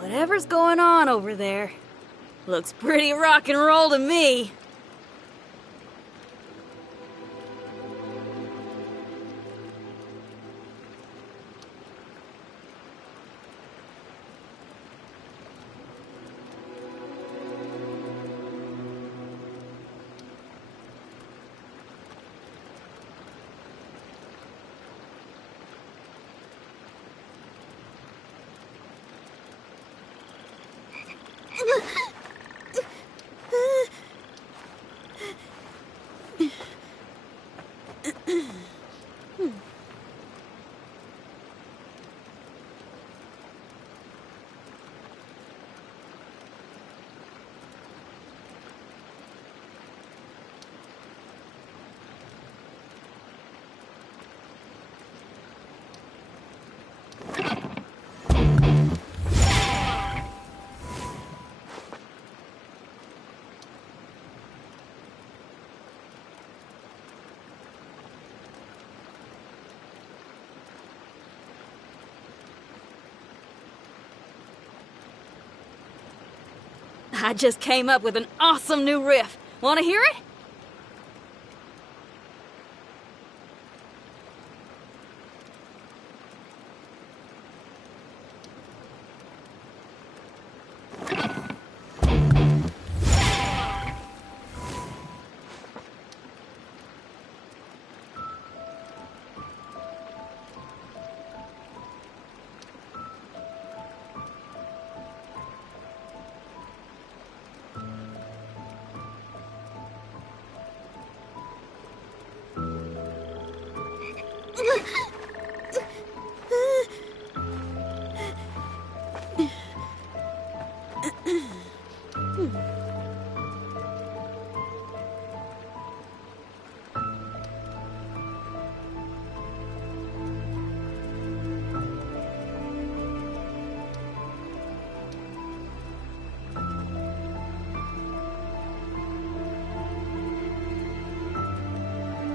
Whatever's going on over there, looks pretty rock and roll to me. I just came up with an awesome new riff. Want to hear it?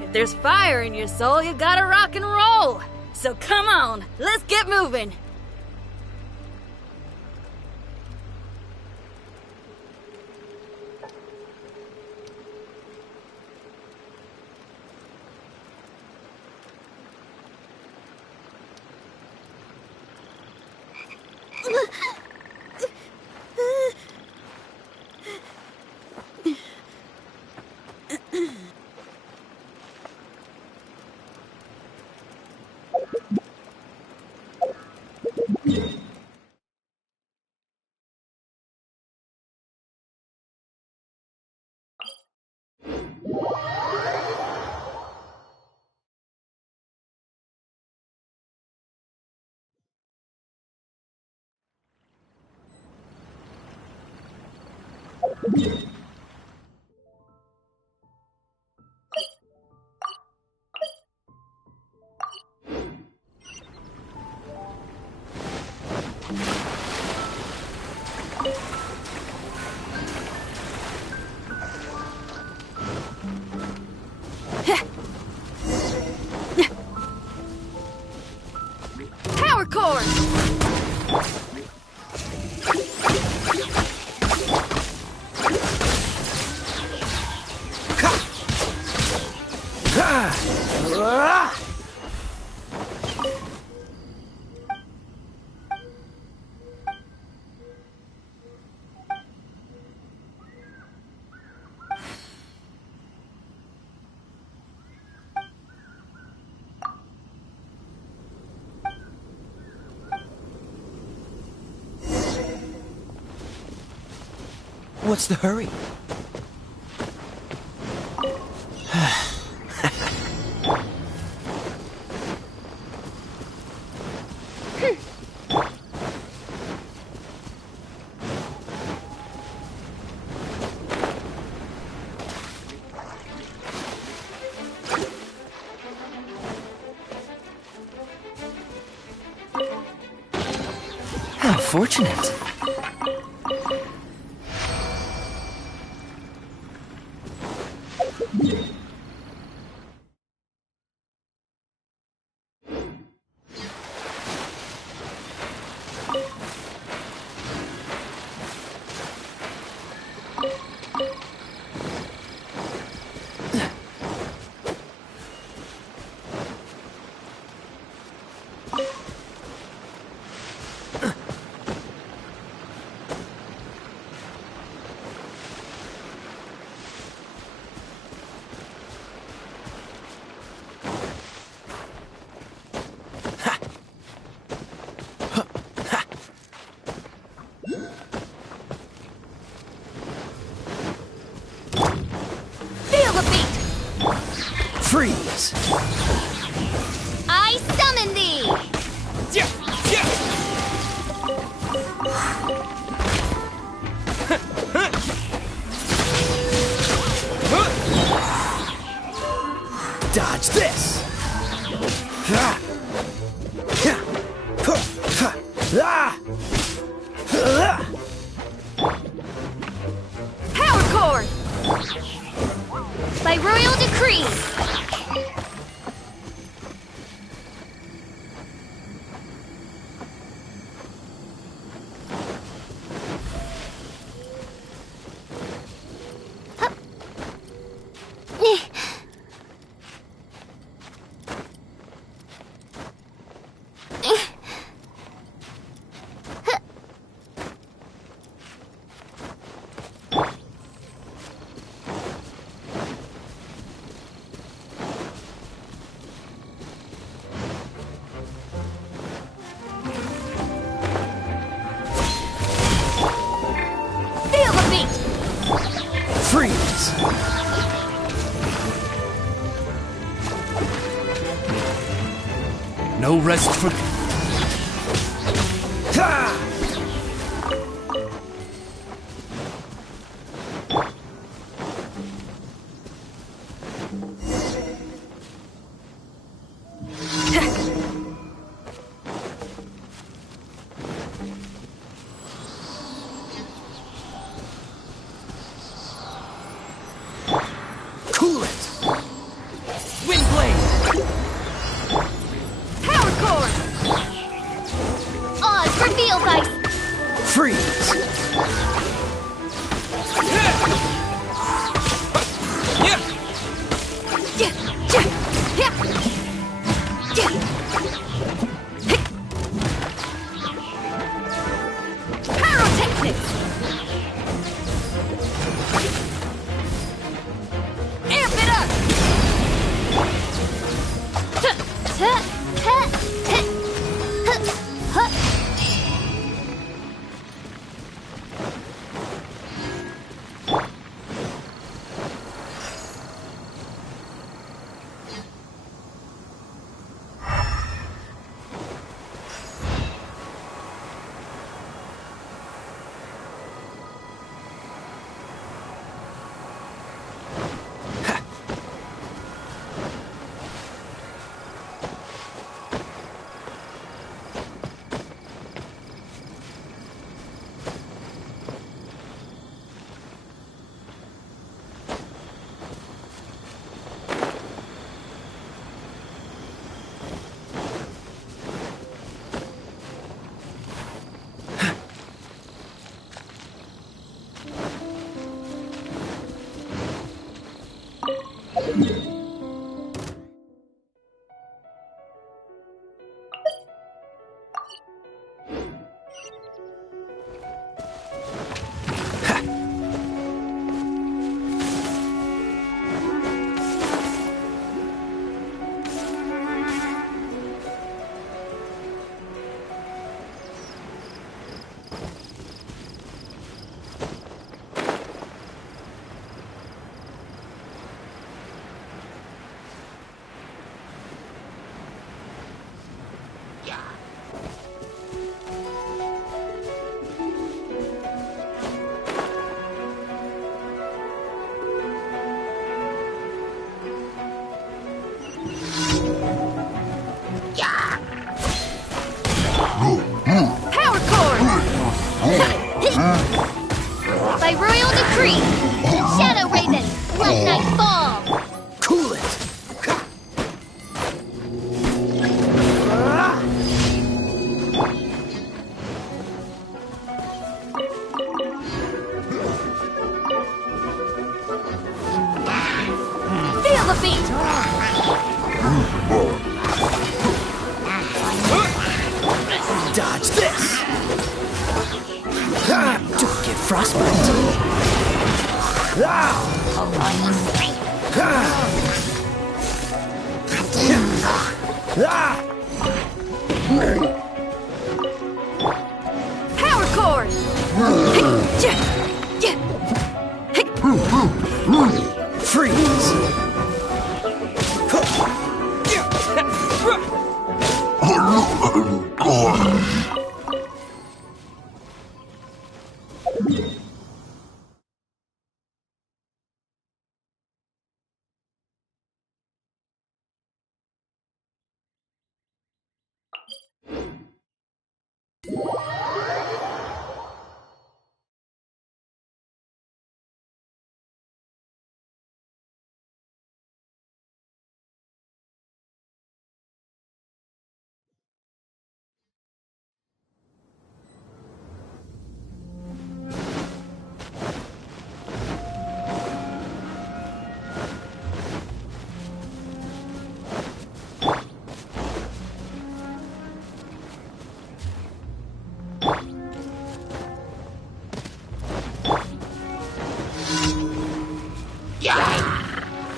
If there's fire in your soul, you gotta rock and roll. So come on, let's get moving. Power cord! What's the hurry? fortunate. Freeze! I summon thee! Yeah, yeah. Dodge this! Power cord! By royal decree! Freeze! No rest for... Ha! Cool it! Windblade! Power cord! Oz, reveal thy... Freeze! Pyrotechnics! Amp it up! Shadow Raven, let night fall! Cool it! Feel the beat! Dodge this! Don't get frostbite! Power chord! Freeze!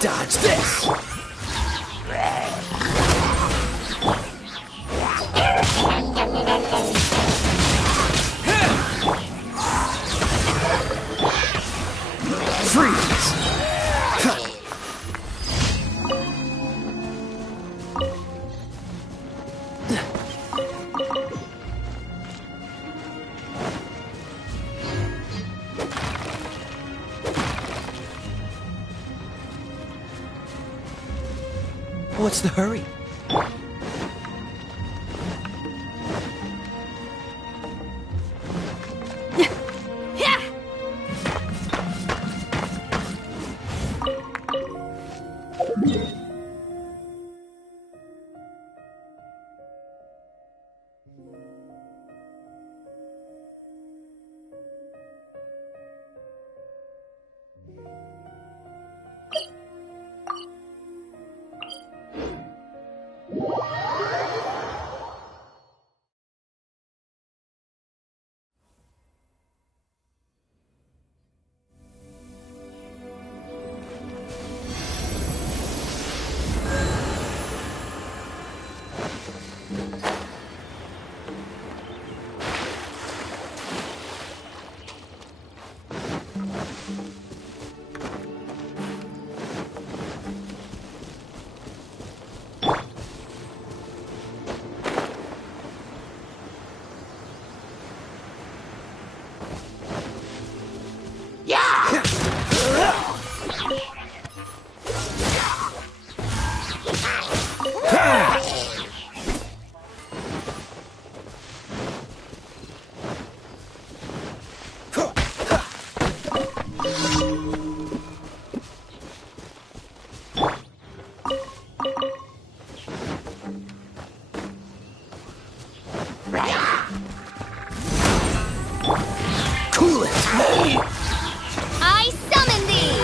Dodge this! Freeze! What's the hurry? Cool it! I summon thee!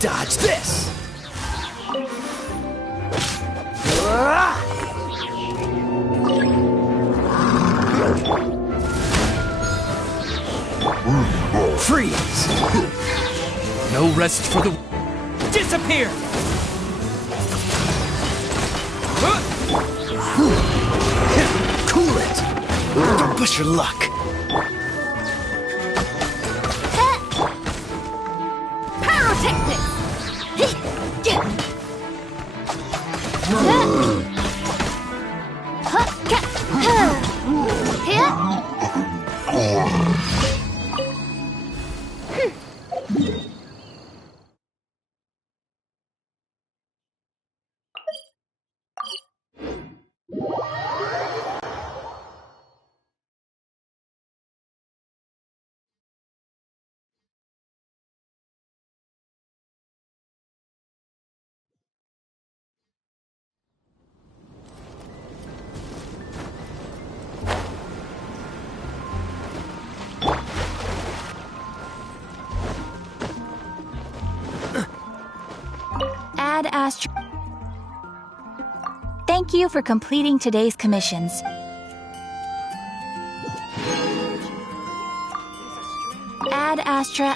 Dodge this! Freeze! No rest for the... Disappear! Cool it! Don't push your luck! Pyrotechnics! Ad Astra. Thank you for completing today's commissions. Ad Astra.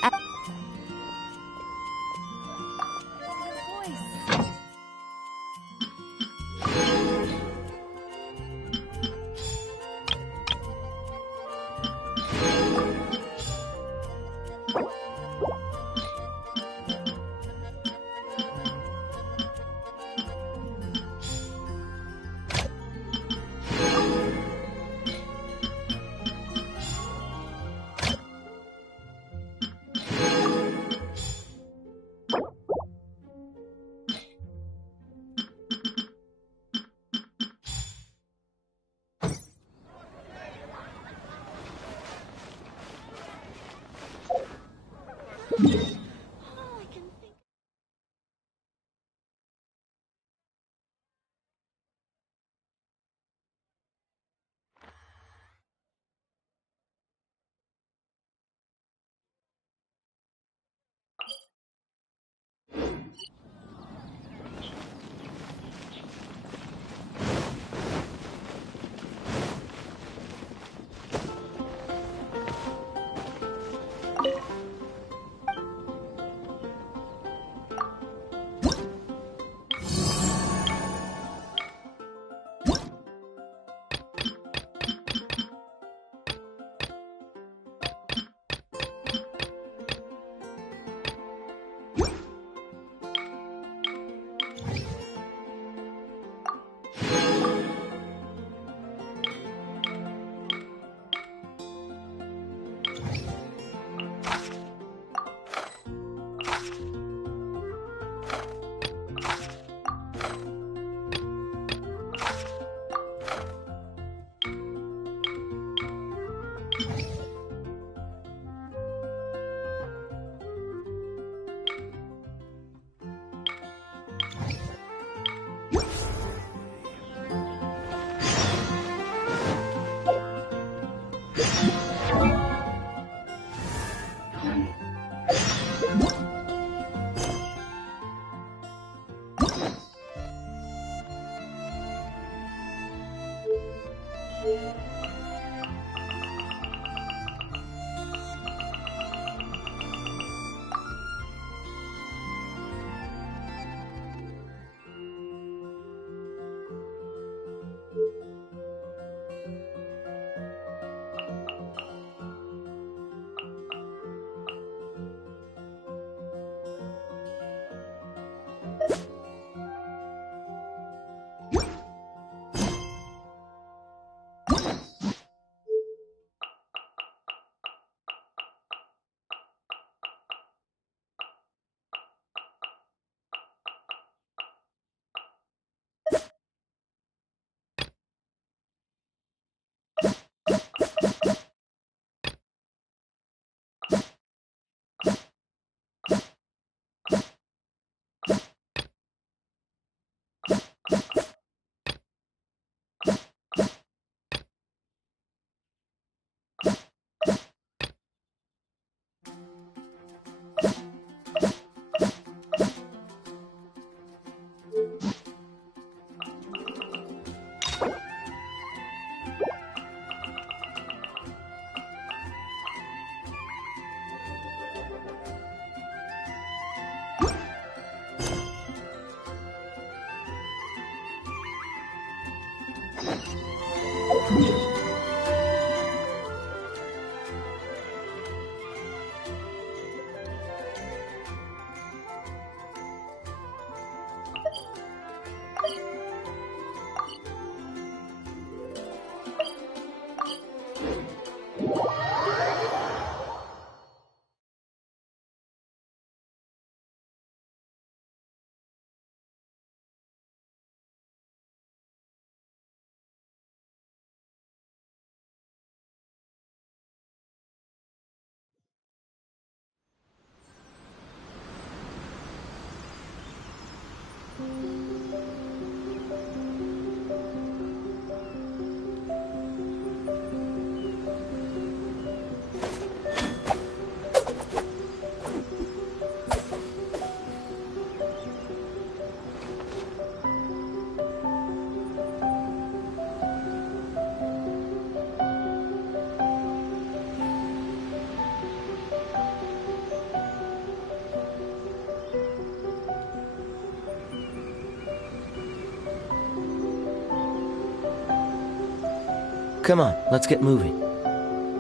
Come on, let's get moving.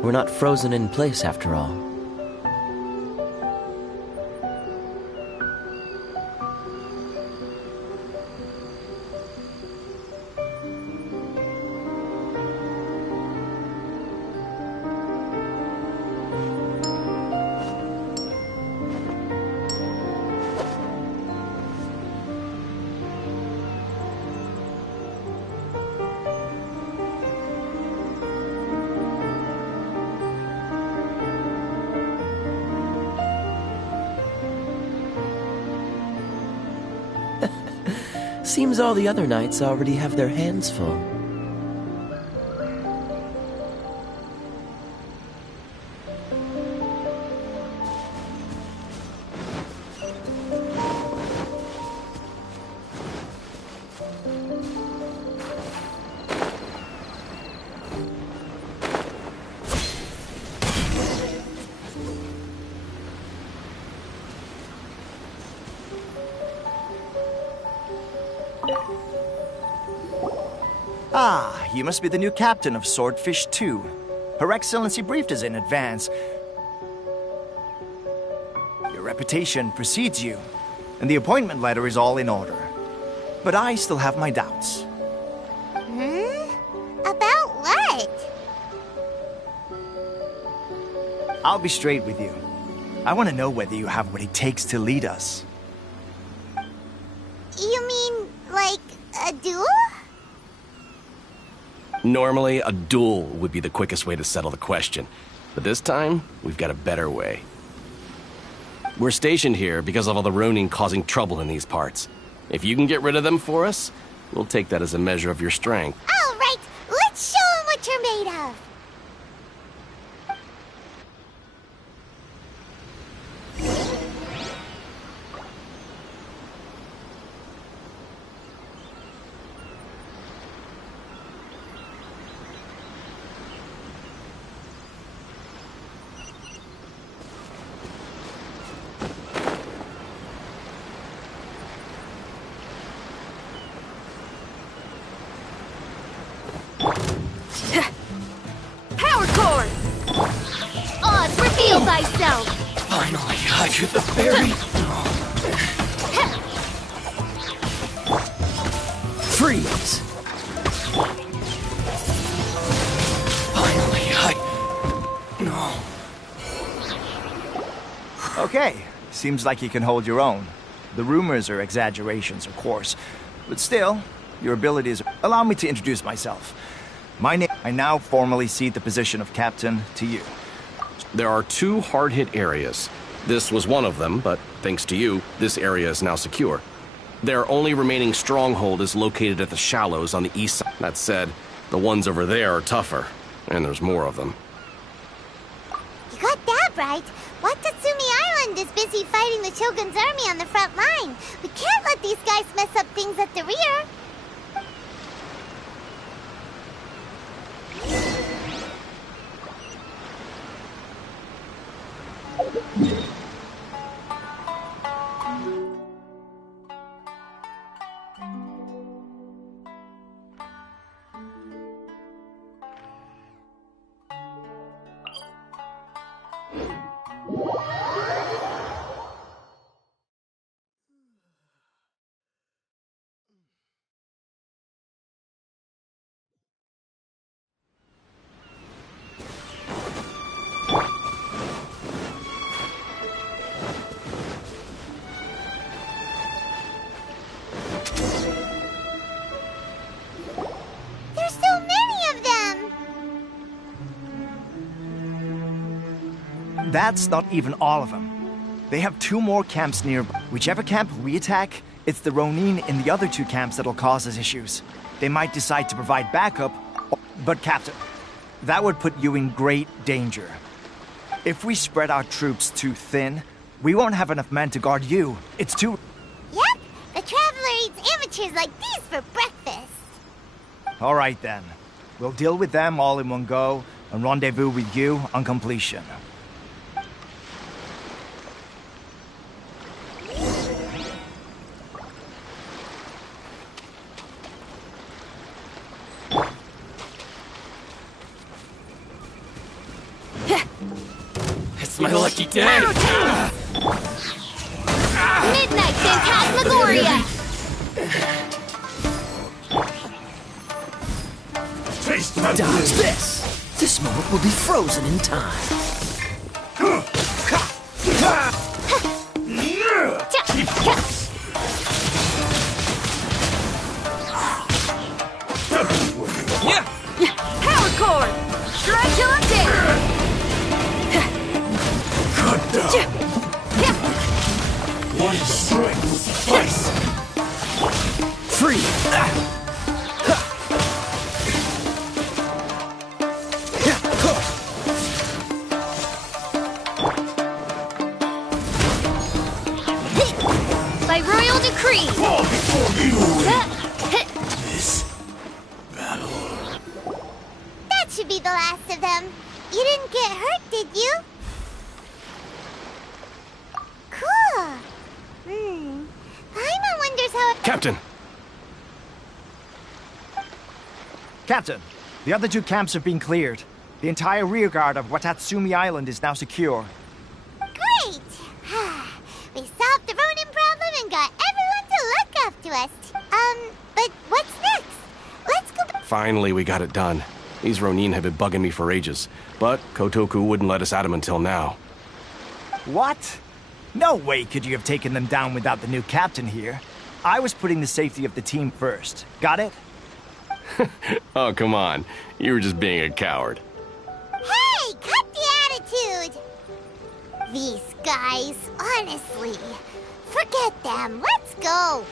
We're not frozen in place after all. Seems all the other knights already have their hands full. Ah, you must be the new captain of Swordfish 2. Her Excellency briefed us in advance. Your reputation precedes you, and the appointment letter is all in order. But I still have my doubts. About what? I'll be straight with you. I want to know whether you have what it takes to lead us. You mean, like, a duel? Normally, a duel would be the quickest way to settle the question. But this time, we've got a better way. We're stationed here because of all the Ronin causing trouble in these parts. If you can get rid of them for us, we'll take that as a measure of your strength. All right, let's show 'em what you're made of. Power cord! Oz, reveal thyself! Finally, I get the berry. Freeze! Finally, No. Okay, seems like you can hold your own. The rumors are exaggerations, of course. But still, your abilities... Allow me to introduce myself. My name... I now formally cede the position of captain to you. There are two hard-hit areas. This was one of them, but thanks to you, this area is now secure. Their only remaining stronghold is located at the shallows on the east side. That said, the ones over there are tougher, and there's more of them. You got that right. Watatsumi Island is busy fighting the Shogun's army on the front line. We can't let these guys mess up things at the rear. There's so many of them! That's not even all of them. They have two more camps nearby. Whichever camp we attack, it's the Ronin in the other two camps that'll cause us issues. They might decide to provide backup, but Captain, that would put you in great danger. If we spread our troops too thin, we won't have enough men to guard you. It's too... Yep, the Traveler eats amateurs like these for breakfast. All right then. We'll deal with them all in one go and rendezvous with you on completion. It's my lucky day! Midnight Phantasmagoria! Dodge this! This moment will be frozen in time. Power chord! Strike till I'm dead! One strike will suffice! Free! By royal decree! Fall before me, That this battle. should be the last of them. You didn't get hurt, did you? Cool. Paimon wonders how it... Captain! Captain, the other two camps have been cleared. The entire rearguard of Watatsumi Island is now secure. Great! We solved the Ronin problem and got everyone to look after us. But what's next? Let's go back. Finally, we got it done. These Ronin have been bugging me for ages, but Kotoku wouldn't let us at them until now. What? No way could you have taken them down without the new captain here. I was putting the safety of the team first. Got it? Oh, come on. You were just being a coward. Hey, cut the attitude! These guys, honestly. Forget them. Let's go.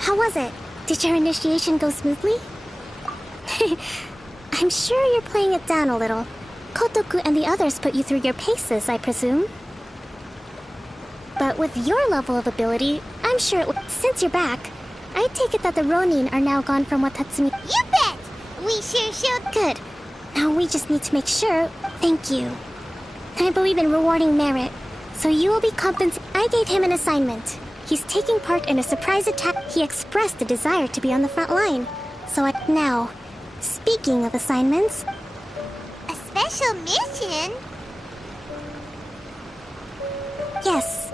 How was it? Did your initiation go smoothly? I'm sure you're playing it down a little. Kotoku and the others put you through your paces, I presume. But with your level of ability, I'm sure since you're back, I take it that the Ronin are now gone from Watatsumi. You bet! We sure showed good. Now we just need to make sure. Thank you. I believe in rewarding merit, so you will be compensated. I gave him an assignment. He's taking part in a surprise attack. He expressed a desire to be on the front line. Now, speaking of assignments... A special mission? Yes.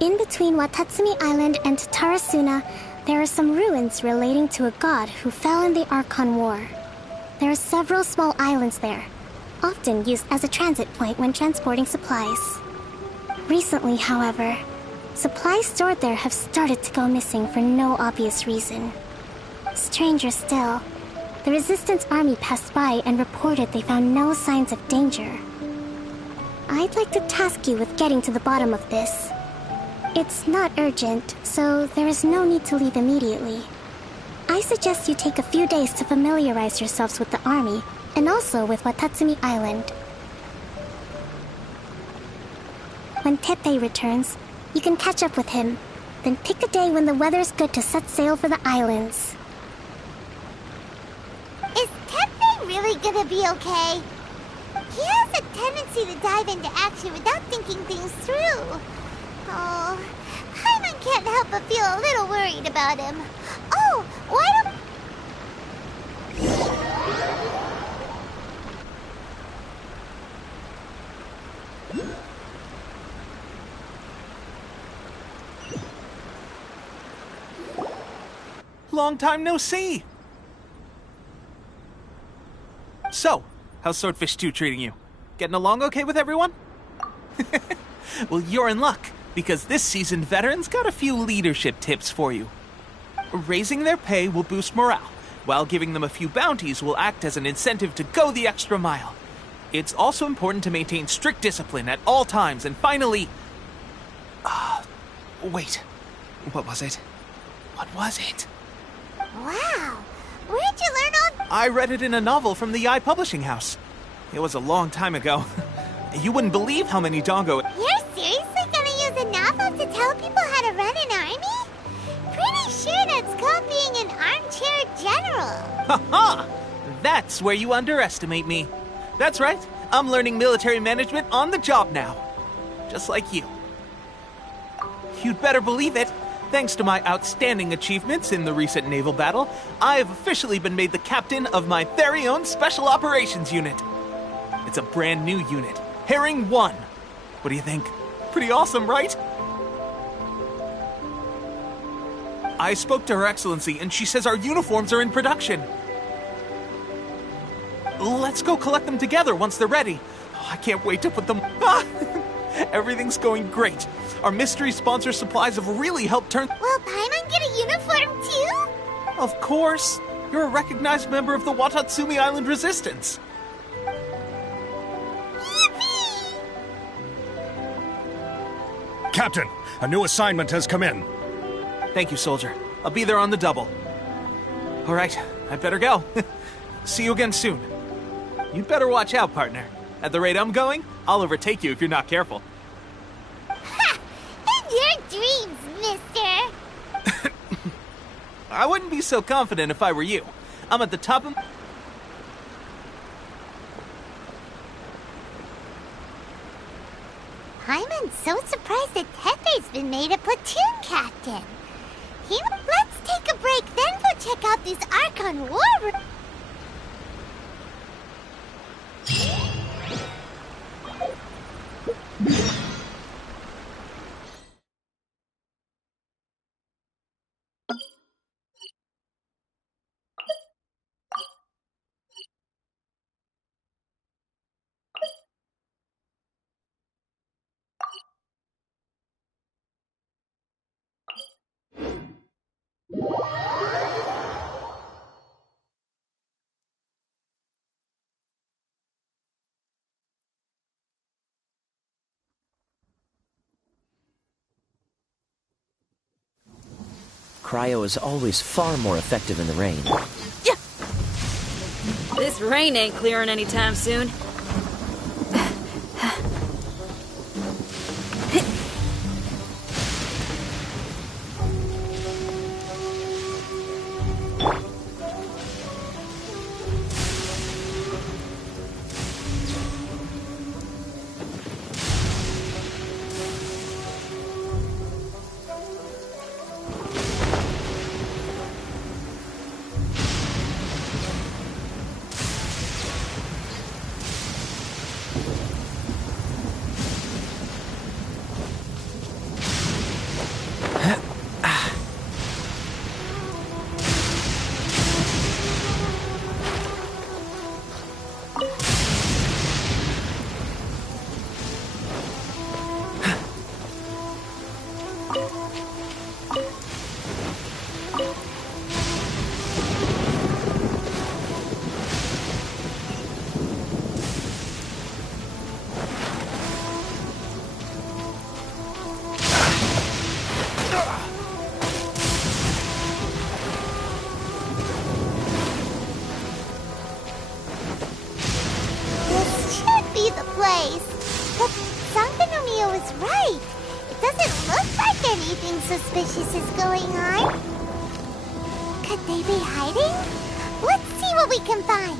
In between Watatsumi Island and Tarasuna, there are some ruins relating to a god who fell in the Archon War. There are several small islands there, often used as a transit point when transporting supplies. Recently, however, Supplies stored there have started to go missing for no obvious reason. Stranger still, the Resistance army passed by and reported they found no signs of danger. I'd like to task you with getting to the bottom of this. It's not urgent, so there is no need to leave immediately. I suggest you take a few days to familiarize yourselves with the army, and also with Watatsumi Island. When Teppei returns, you can catch up with him. Then pick a day when the weather's good to set sail for the islands. Is Teppei really gonna be okay? He has a tendency to dive into action without thinking things through. Oh, Paimon can't help but feel a little worried about him. Oh, why don't... Long time no see! So, how's Swordfish 2 treating you? Getting along okay with everyone? Well, you're in luck, because this seasoned veteran's got a few leadership tips for you. Raising their pay will boost morale, while giving them a few bounties will act as an incentive to go the extra mile. It's also important to maintain strict discipline at all times, and finally... wait. What was it? What was it? Wow, where'd you learn all... I read it in a novel from the Yae Publishing House. It was a long time ago. You wouldn't believe how many Dongo... You're seriously gonna use a novel to tell people how to run an army? Pretty sure that's called being an armchair general. Ha-ha! That's where you underestimate me. That's right, I'm learning military management on the job now. Just like you. You'd better believe it. Thanks to my outstanding achievements in the recent naval battle, I have officially been made the captain of my very own Special Operations Unit. It's a brand new unit, Herring 1. What do you think? Pretty awesome, right? I spoke to Her Excellency, and she says our uniforms are in production. Let's go collect them together once they're ready. Oh, I can't wait to put them... Everything's going great. Our mystery sponsor supplies have really helped turn... Will Paimon get a uniform too? Of course. You're a recognized member of the Watatsumi Island Resistance. Yippee! Captain, a new assignment has come in. Thank you, soldier. I'll be there on the double. All right, I better go. See you again soon. You'd better watch out, partner. At the rate I'm going, I'll overtake you if you're not careful. Ha! In your dreams, mister! I wouldn't be so confident if I were you. I'm at the top of... Paimon's so surprised that Teppei's been made a platoon captain. Let's take a break, then go check out this Archon War Room. Cryo is always far more effective in the rain. Yeah. This rain ain't clearing anytime soon. This should be the place. But Sankanomiya was right. It doesn't look like anything suspicious is going on. Could they be hiding? Let's see what we can find.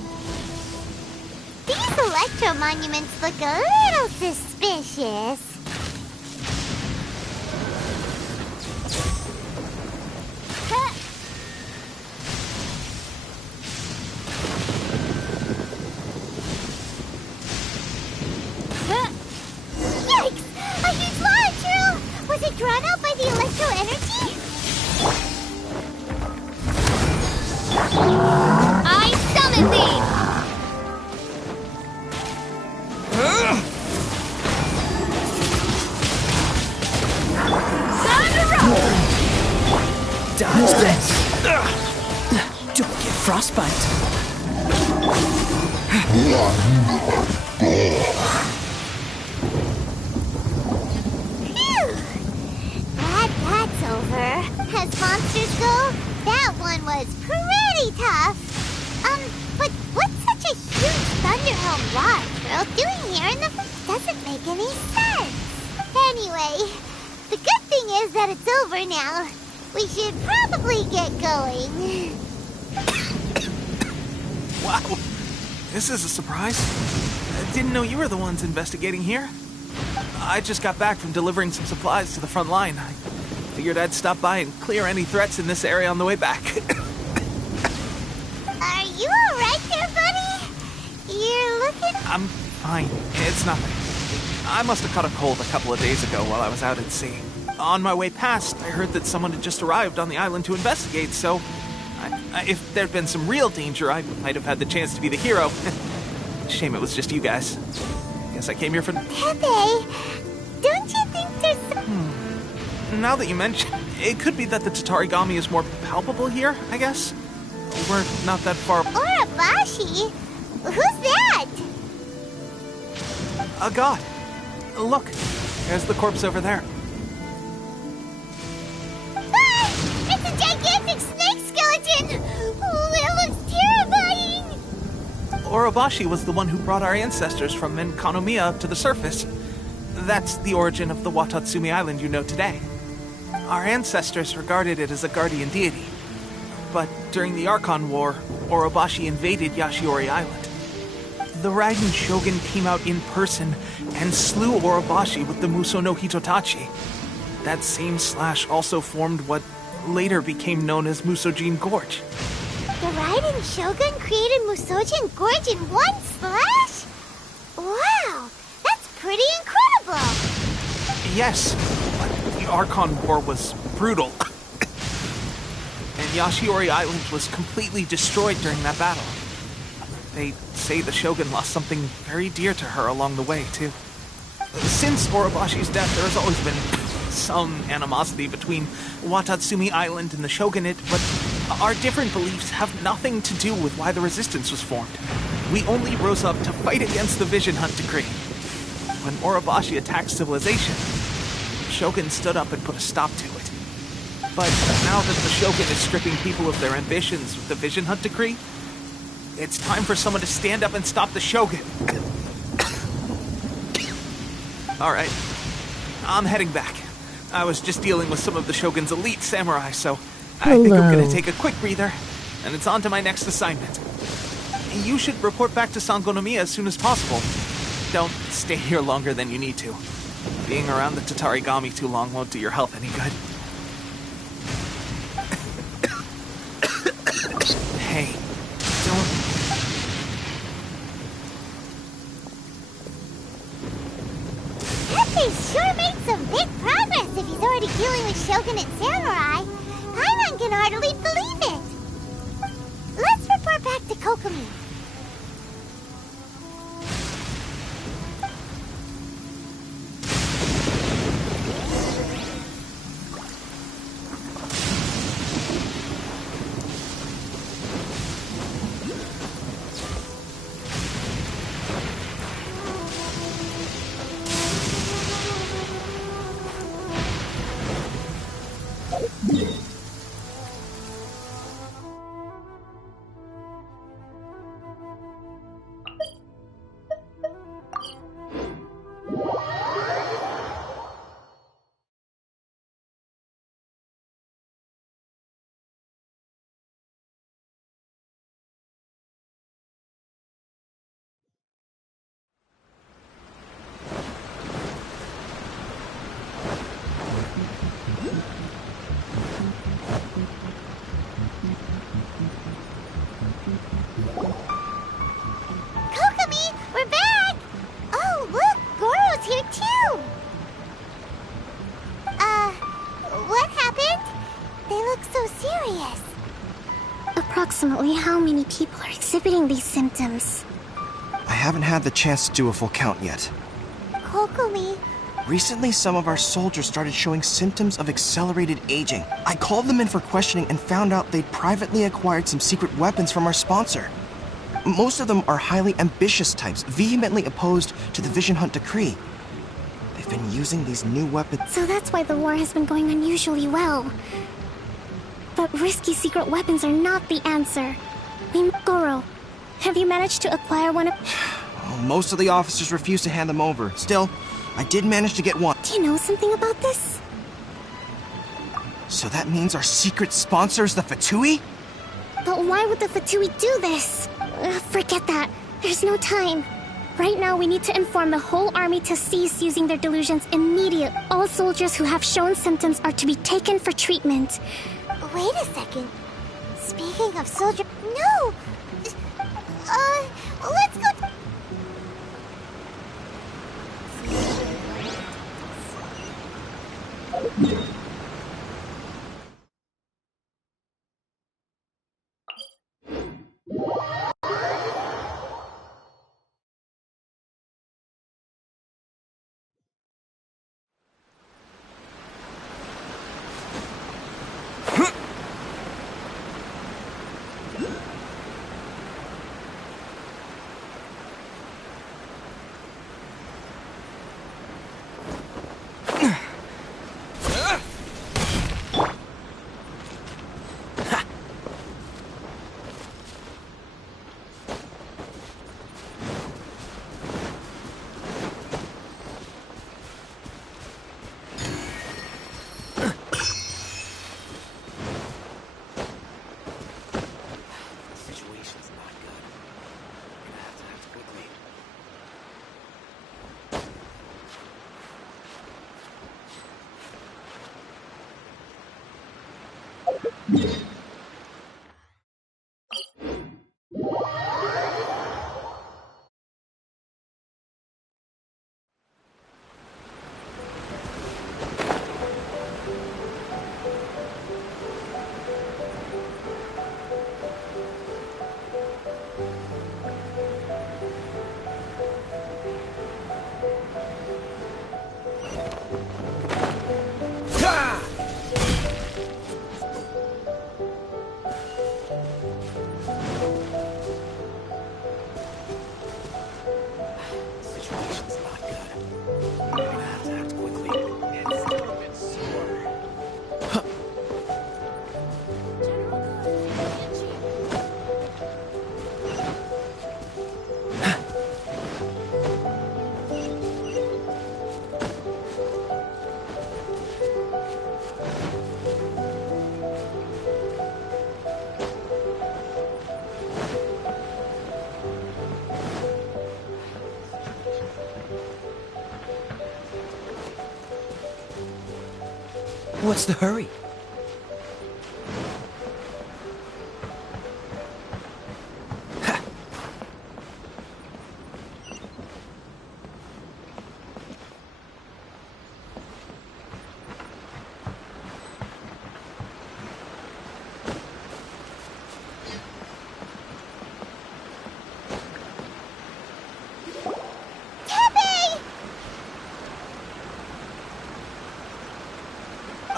These electro monuments look a little suspicious. Yikes! A huge launch, Earl! Was it drawn out by the electro energy? I summon thee! Dodge this! Don't get frostbite. Phew! Glad that's over. As monsters go, that one was pretty tough. But what's such a huge Thunderhelm lodge Earl doing here in the... doesn't make any sense. Anyway, the good thing is that it's over now. We should probably get going. Wow. This is a surprise. I didn't know you were the ones investigating here. I just got back from delivering some supplies to the front line. I figured I'd stop by and clear any threats in this area on the way back. Are you alright there, buddy? You're looking... I'm fine. It's nothing. I must have caught a cold a couple of days ago while I was out at sea. On my way past, I heard that someone had just arrived on the island to investigate, so... if there'd been some real danger, I might have had the chance to be the hero. Shame it was just you guys. Guess I came here for... Pepe, don't you think there's some... Now that you mention, it could be that the Tatarigami is more palpable here, I guess? We're not that far... Urabashi? Who's that? A god. Look, there's the corpse over there. Ah! It's a gigantic snake skeleton! Oh, it looks terrifying! Urabashi was the one who brought our ancestors from Enkanomiya up to the surface. That's the origin of the Watatsumi Island you know today. Our ancestors regarded it as a guardian deity. But during the Archon War, Urabashi invaded Yashiori Island. The Raiden Shogun came out in person and slew Urabashi with the Muso no Hitotachi. That same slash also formed what later became known as Musojin Gorge. The Raiden Shogun created Musojin Gorge in one slash? Wow, that's pretty incredible! Yes, but the Archon War was brutal. And Yashiori Island was completely destroyed during that battle. They say the Shogun lost something very dear to her along the way, too. Since Urabashi's death, there has always been some animosity between Watatsumi Island and the Shogunate, but our different beliefs have nothing to do with why the resistance was formed. We only rose up to fight against the Vision Hunt Decree. When Urabashi attacked civilization, the Shogun stood up and put a stop to it. But now that the Shogun is stripping people of their ambitions with the Vision Hunt Decree, it's time for someone to stand up and stop the Shogun. Alright, I'm heading back. I was just dealing with some of the Shogun's elite samurai, so I think I'm gonna take a quick breather, and it's on to my next assignment. You should report back to Sangonomiya as soon as possible. Don't stay here longer than you need to. Being around the Tatarigami too long won't do your health any good. Hey, don't... Pepe sure made some big progress if he's already dealing with Shogunate samurai. Paimon can hardly believe it. Let's report back to Kokomi. look so serious? Approximately how many people are exhibiting these symptoms? I haven't had the chance to do a full count yet. Kokumi, Recently, some of our soldiers started showing symptoms of accelerated aging. I called them in for questioning and found out they'd privately acquired some secret weapons from our sponsor. Most of them are highly ambitious types, vehemently opposed to the Vision Hunt decree. They've been using these new weapons. So that's why the war has been going unusually well. But risky secret weapons are not the answer. Goro, have you managed to acquire one of... Well, most of the officers refuse to hand them over. Still, I did manage to get one. Do you know something about this? So that means our secret sponsor is the Fatui? But why would the Fatui do this? Forget that. There's no time. Right now, we need to inform the whole army to cease using their delusions immediately. All soldiers who have shown symptoms are to be taken for treatment. wait a second. Speaking of soldier... No! Let's go... What's the hurry?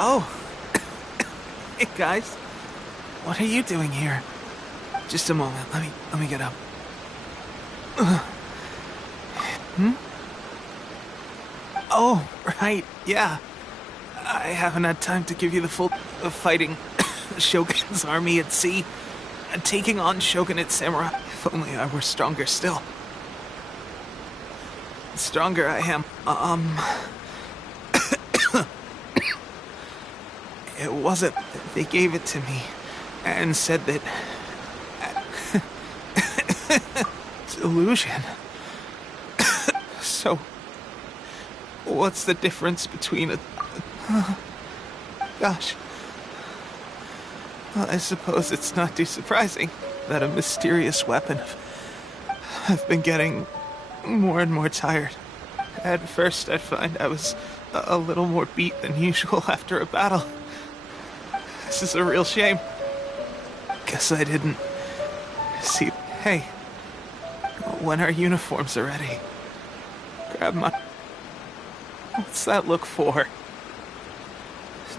Oh. Hey, guys. What are you doing here? Just a moment. Let me get up. Oh, right. Yeah. I haven't had time to give you the full of fighting Shogun's army at sea and taking on Shogunate samurai. If only I were stronger still. The stronger I am, it wasn't. They gave it to me and said that... Delusion. So, what's the difference between a... Gosh. Well, I suppose it's not too surprising that a mysterious weapon... I've been getting more and more tired. At first, I'd find I was a little more beat than usual after a battle. This is a real shame. Guess I didn't see. Hey, when our uniforms are ready, grab my. What's that look for?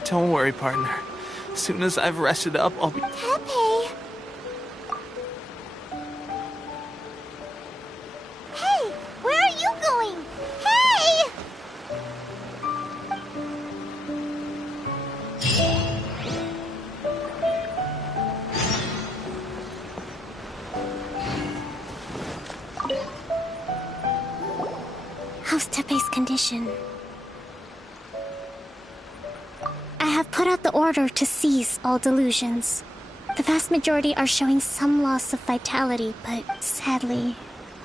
Don't worry, partner. As soon as I've rested up, I'll be. Pepe! Hey, where are you going? Hey! How's Tepe's condition? I have put out the order to cease all delusions. The vast majority are showing some loss of vitality, but sadly,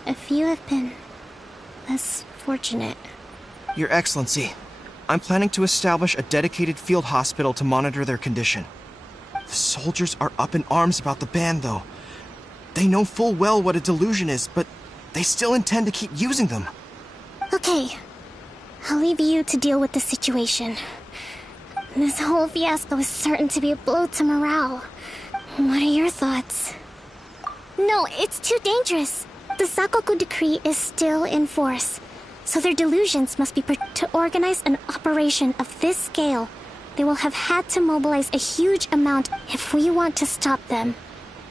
a few have been less fortunate. Your Excellency, I'm planning to establish a dedicated field hospital to monitor their condition. The soldiers are up in arms about the ban, though. They know full well what a delusion is, but they still intend to keep using them. Okay, I'll leave you to deal with the situation. This whole fiasco is certain to be a blow to morale. What are your thoughts? No, it's too dangerous. The Sakoku decree is still in force, so their delusions must be to organize an operation of this scale. They will have had to mobilize a huge amount if we want to stop them.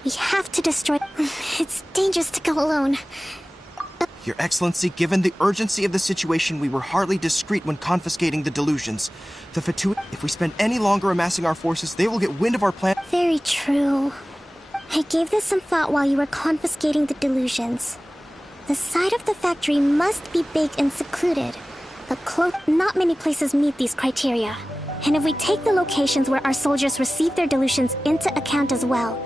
We have to destroy... It's dangerous to go alone. Your Excellency, given the urgency of the situation, we were hardly discreet when confiscating the delusions. The if we spend any longer amassing our forces, they will get wind of our plan. Very true. I gave this some thought while you were confiscating the delusions. The side of the factory must be big and secluded. Not many places meet these criteria. And if we take the locations where our soldiers receive their delusions into account as well,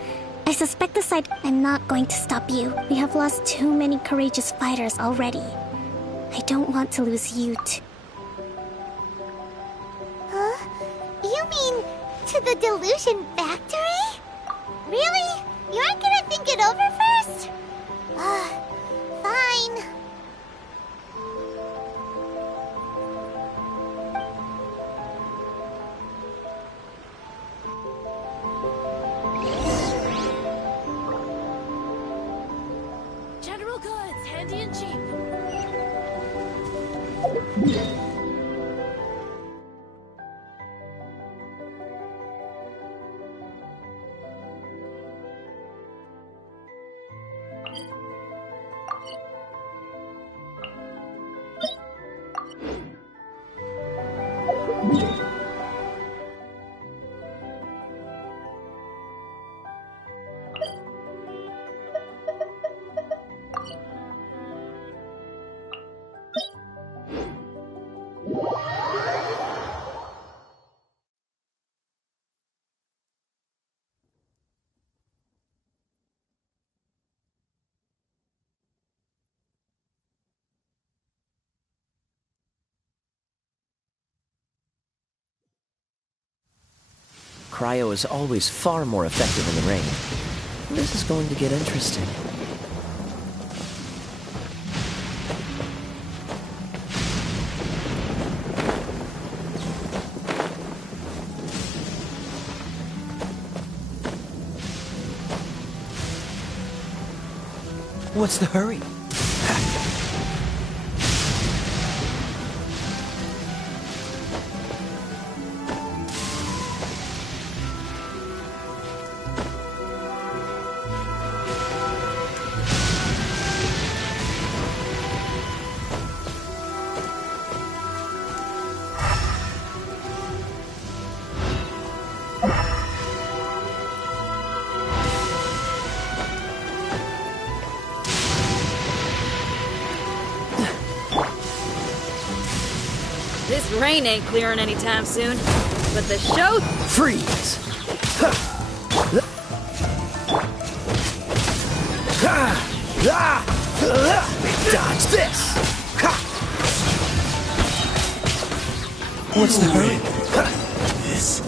I suspect the site. I'm not going to stop you. We have lost too many courageous fighters already. I don't want to lose you too. Huh? You mean to the delusion factory? Really? You aren't gonna think it over first? Fine. General goods, handy and cheap. Cryo is always far more effective in the rain. This is going to get interesting. What's the hurry? This rain ain't clearing anytime soon, but the show... Freeze! Dodge this! What's the hurry? This.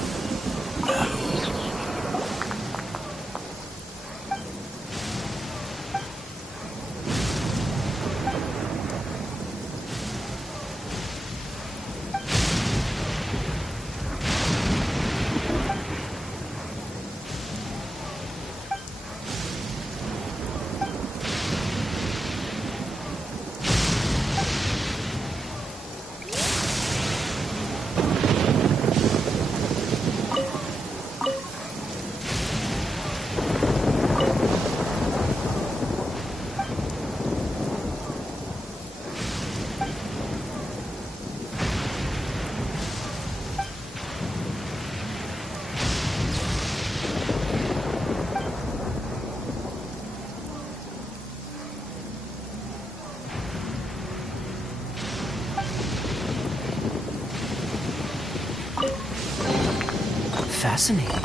Fascinating.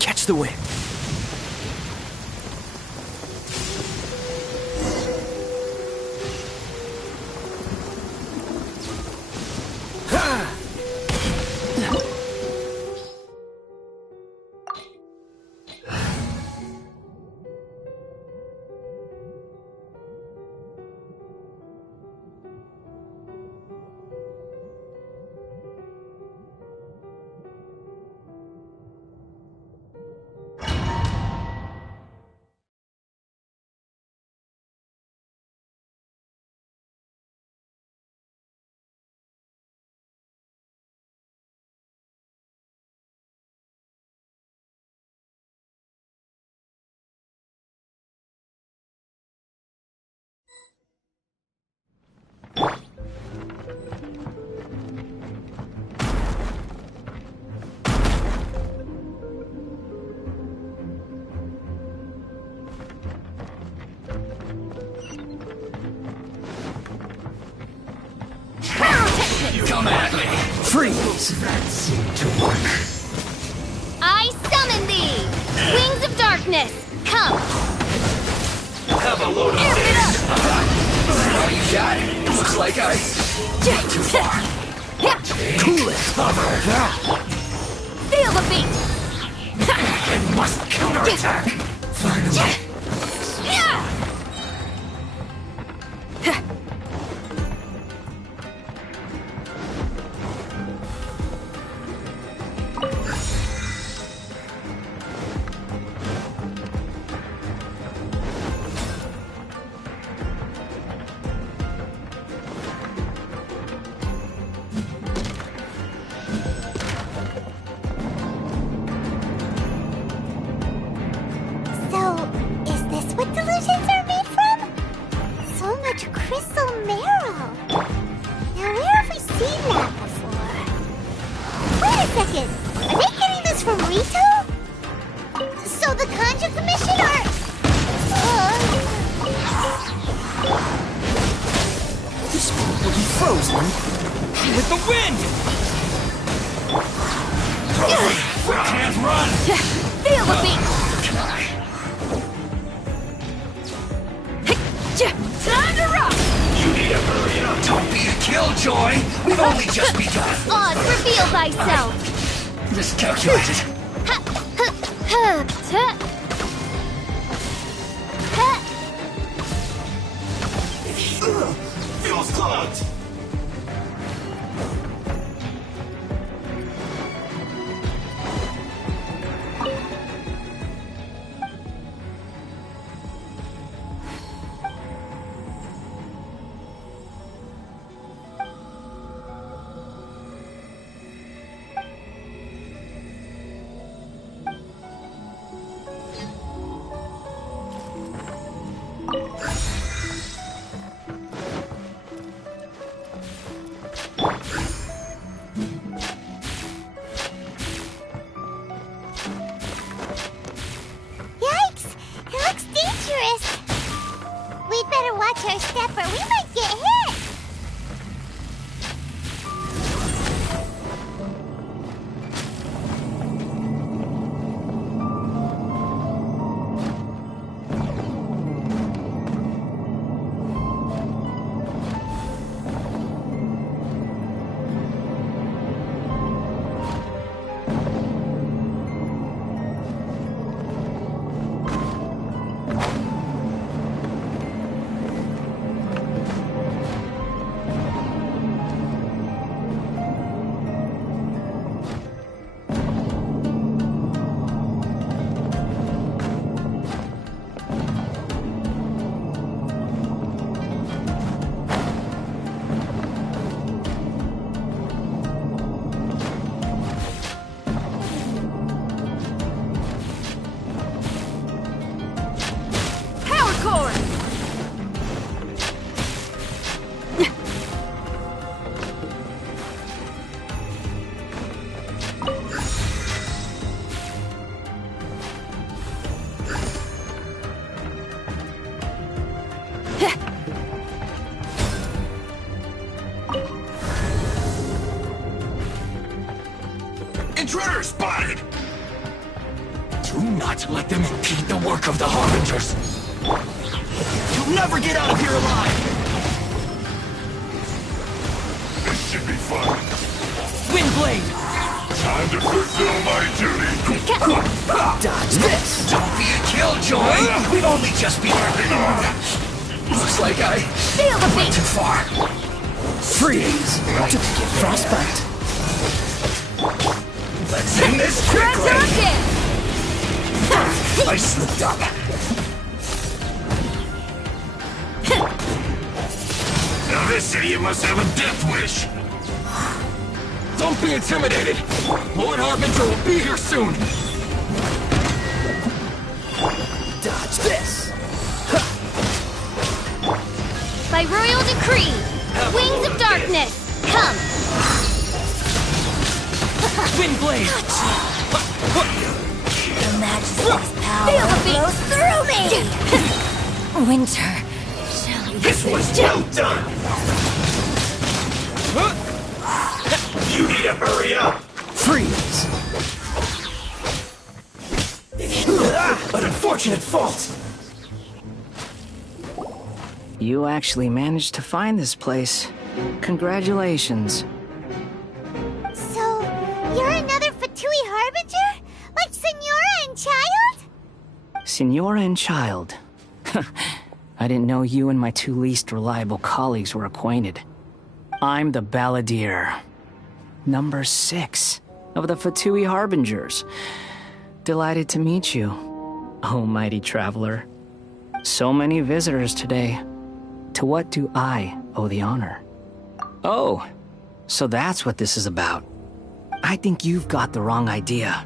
Catch the wind. Come at me! Freeze! That seemed to work. I summon thee! Wings of darkness, come! Have a load of this! All you got? Looks like ice. Not too far. Cool it! Cover! Feel the beat! I must counterattack! Finally! So, is this what delusions are made from? So much crystal marrow. Now, where have we seen that before? Wait a second. Are they getting this from Rito? So the Kanji Commission are... This world will be frozen with the wind! We can't run! Feel the beat! Time to rock! You need to hurry up! Don't be a killjoy! We've only just begun! On, reveal thyself! Miscalculated! Feels clogged! Intruder spotted! Do not let them impede the work of the Harbingers. You'll never get out of here alive! This should be fun. Windblade! Time to fulfill my duty. Dodge this! Don't be a killjoy! We've only just begun. Looks like I went too far. Freeze! To get frostbite. Let's end this quickly! I slipped up. Now this idiot must have a death wish. Don't be intimidated. Lord Harbinger will be here soon. Dodge this! By royal decree, wings of darkness, come! Windblade! The Majesty's power flows through me! Winter shall be This was well done. You need to hurry up. Freeze! An unfortunate fault. You actually managed to find this place. Congratulations. So, you're another Fatui Harbinger? Like Senora and Child? Senora and Child. I didn't know you and my two least reliable colleagues were acquainted. I'm the Balladeer. Number 6 of the Fatui Harbingers. Delighted to meet you, oh mighty traveler. So many visitors today. To what do I owe the honor? Oh, so that's what this is about. I think you've got the wrong idea.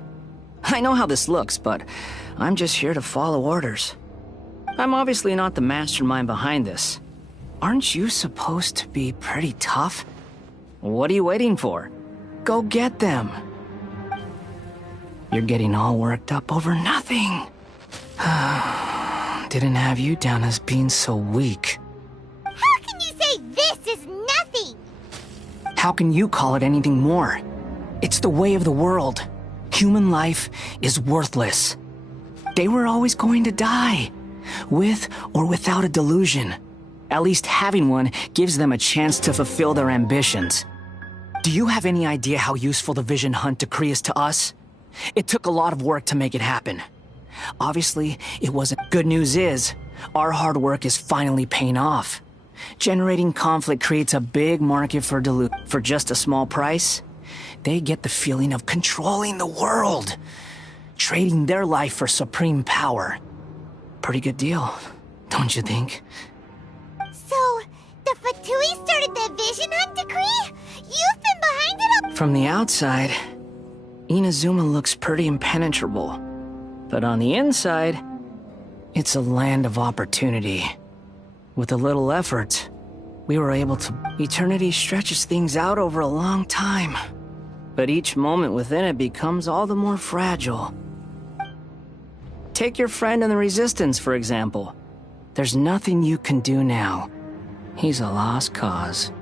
I know how this looks, but I'm just here to follow orders. I'm obviously not the mastermind behind this. Aren't you supposed to be pretty tough? What are you waiting for? Go get them. You're getting all worked up over nothing. Didn't have you down as being so weak. How can you say this is nothing? How can you call it anything more? It's the way of the world. Human life is worthless. They were always going to die, with or without a delusion. At least having one gives them a chance to fulfill their ambitions. Do you have any idea how useful the Vision Hunt decree is to us? It took a lot of work to make it happen. Obviously, it wasn't. Good news is, our hard work is finally paying off. Generating conflict creates a big market for For just a small price, they get the feeling of controlling the world. Trading their life for supreme power. Pretty good deal, don't you think? So, the Fatui started the Vision Hunt decree? You've been behind it all— From the outside, Inazuma looks pretty impenetrable. But on the inside, it's a land of opportunity. With a little effort, we were able to... Eternity stretches things out over a long time. But each moment within it becomes all the more fragile. Take your friend in the Resistance, for example. There's nothing you can do now. He's a lost cause.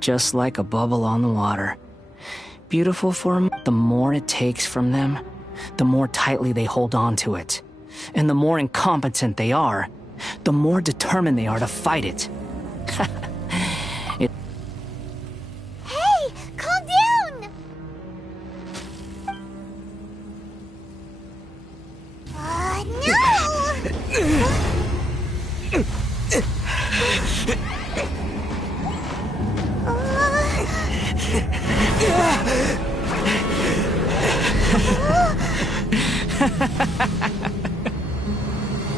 Just like a bubble on the water. Beautiful for him, the more it takes from them, the more tightly they hold on to it. And the more incompetent they are, the more determined they are to fight it. Hey, calm down!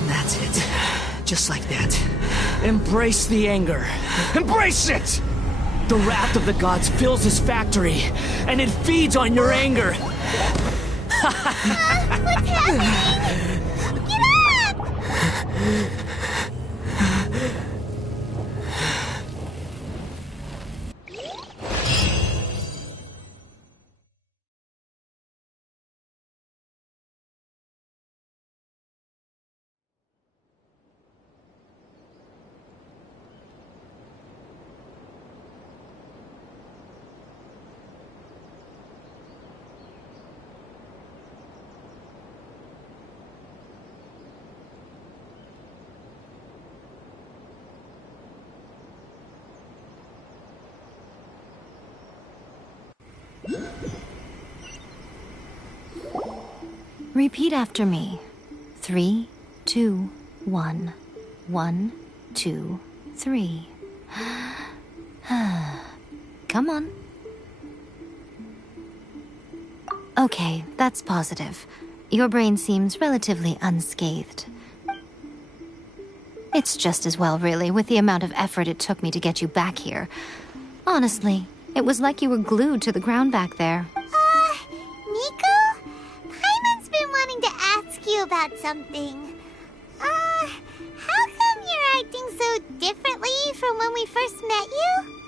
That's it. Just like that. Embrace the anger. Embrace it! The wrath of the gods fills this factory, and it feeds on your anger. What's happening? Get up! Repeat after me. 3, 2, 1. 1, 2, 3. Come on. Okay, that's positive. Your brain seems relatively unscathed. It's just as well, really, with the amount of effort it took me to get you back here. Honestly, it was like you were glued to the ground back there. Nico? Paimon's been wanting to ask you about something. How come you're acting so differently from when we first met you?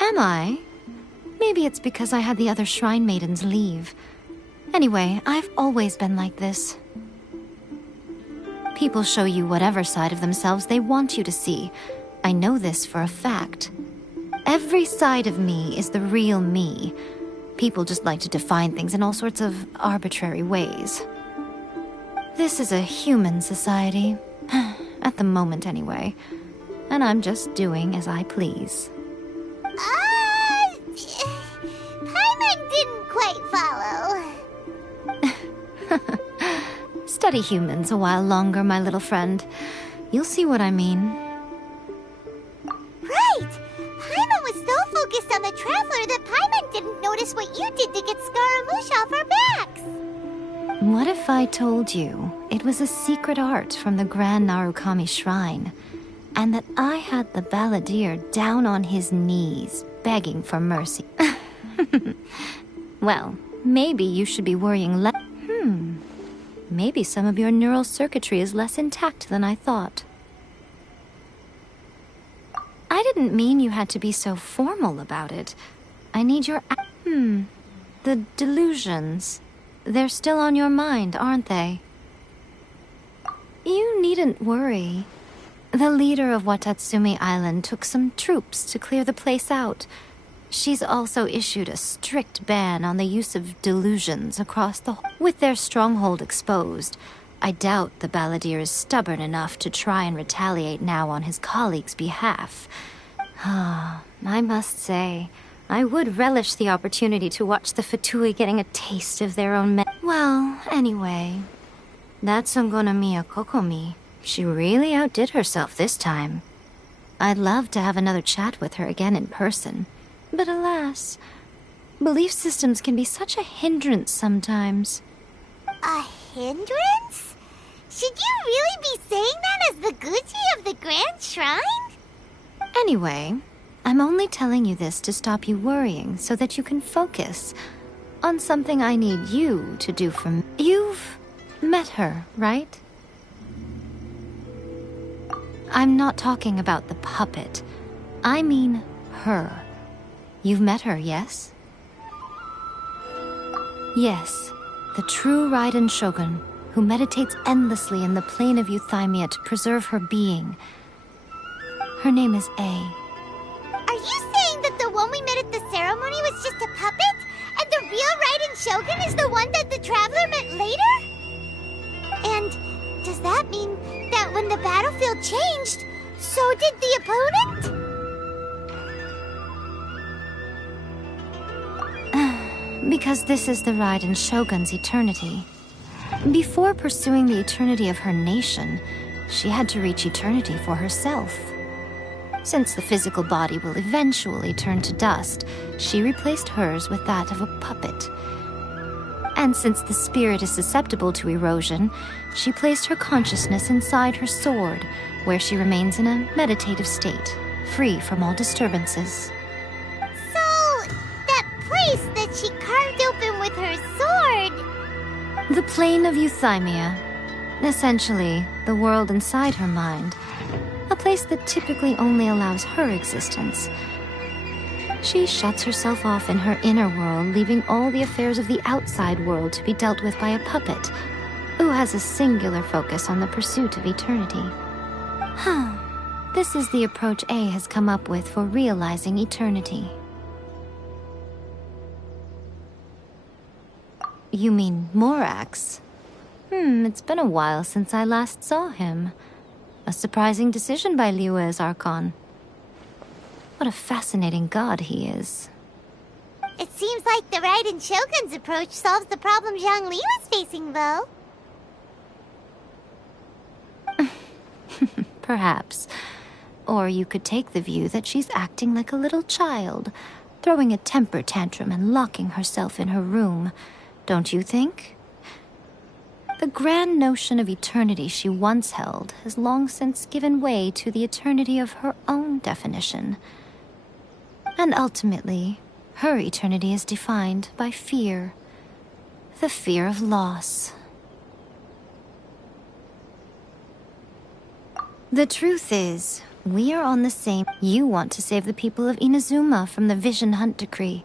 Am I? Maybe it's because I had the other Shrine Maidens leave. Anyway, I've always been like this. People show you whatever side of themselves they want you to see. I know this for a fact. Every side of me is the real me. People just like to define things in all sorts of arbitrary ways. This is a human society. At the moment, anyway. And I'm just doing as I please. Paimon didn't quite follow. Study humans a while longer, my little friend. You'll see what I mean. Right! Paimon was so focused on the Traveler that Paimon didn't notice what you did to get Scaramouche off our backs. What if I told you it was a secret art from the Grand Narukami Shrine, and that I had the balladeer down on his knees, begging for mercy? Well, maybe you should be worrying less. Maybe some of your neural circuitry is less intact than I thought. I didn't mean you had to be so formal about it. I need your... The delusions. They're still on your mind, aren't they? You needn't worry. The leader of Watatsumi Island took some troops to clear the place out. She's also issued a strict ban on the use of delusions across the... With their stronghold exposed, I doubt the balladeer is stubborn enough to try and retaliate now on his colleagues' behalf. I must say, I would relish the opportunity to watch the Fatui getting a taste of their own Well, anyway, that's Ungonomiya Kokomi. She really outdid herself this time. I'd love to have another chat with her again in person. But alas, belief systems can be such a hindrance sometimes. A hindrance? Should you really be saying that as the Gucci of the Grand Shrine? Anyway, I'm only telling you this to stop you worrying so that you can focus on something I need you to do for me. You've met her, right? I'm not talking about the puppet. I mean her. You've met her, yes? Yes, the true Raiden Shogun, who meditates endlessly in the plane of Euthymia to preserve her being. Her name is A. Are you saying that the one we met at the ceremony was just a puppet? And the real Raiden Shogun is the one that the Traveler met later? And does that mean that when the battlefield changed, so did the opponent? Because this is the Raiden Shogun's eternity. Before pursuing the eternity of her nation, she had to reach eternity for herself. Since the physical body will eventually turn to dust, she replaced hers with that of a puppet. And since the spirit is susceptible to erosion, she placed her consciousness inside her sword, where she remains in a meditative state, free from all disturbances. Place that she carved open with her sword. The plane of Euthymia. Essentially, the world inside her mind. A place that typically only allows her existence. She shuts herself off in her inner world, leaving all the affairs of the outside world to be dealt with by a puppet, who has a singular focus on the pursuit of eternity. This is the approach A has come up with for realizing eternity. You mean Morax? It's been a while since I last saw him. A surprising decision by Liyue's Archon. What a fascinating god he is. It seems like the Raiden Shogun's approach solves the problem Zhongli was facing, though. Perhaps. Or you could take the view that she's acting like a little child, throwing a temper tantrum and locking herself in her room. Don't you think? The grand notion of eternity she once held has long since given way to the eternity of her own definition. And ultimately, her eternity is defined by fear. The fear of loss. The truth is, we are on the same... You want to save the people of Inazuma from the Vision Hunt decree.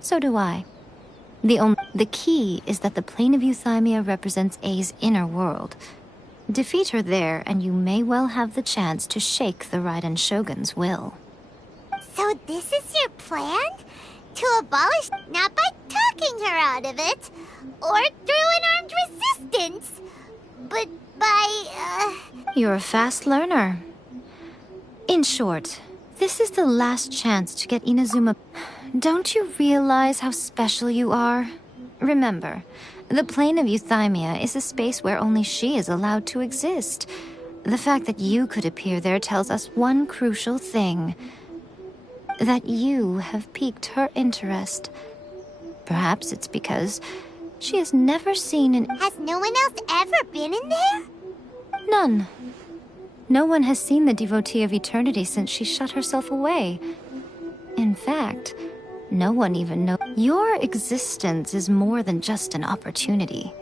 So do I. The key is that the plane of Euthymia represents A's inner world. Defeat her there, and you may well have the chance to shake the Raiden Shogun's will. So this is your plan? To abolish, not by talking her out of it, or through an armed resistance, but by, You're a fast learner. In short, this is the last chance to get Inazuma... Don't you realize how special you are? Remember, the plane of Euthymia is a space where only she is allowed to exist. The fact that you could appear there tells us one crucial thing. That you have piqued her interest. Perhaps it's because she has never seen an... Has no one else ever been in there? None. No one has seen the devotee of eternity since she shut herself away. In fact, no one even knows... Your existence is more than just an opportunity.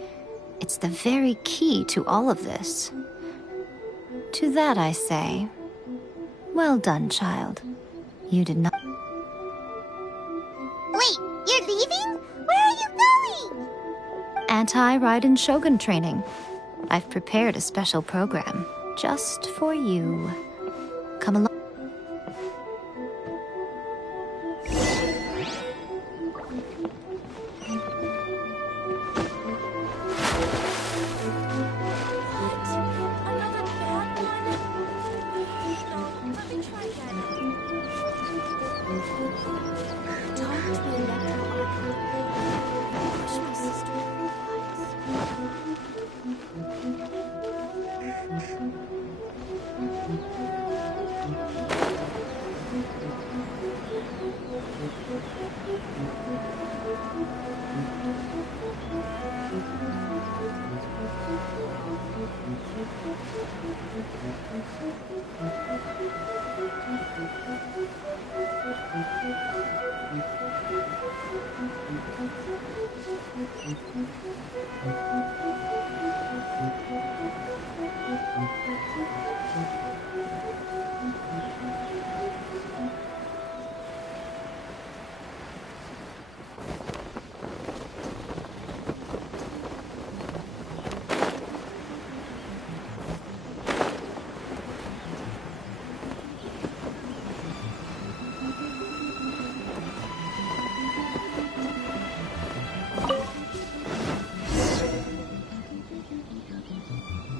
It's the very key to all of this. To that I say, well done, child. You did not... Wait, you're leaving? Where are you going? Anti-Raiden Shogun training. I've prepared a special program just for you. Come along.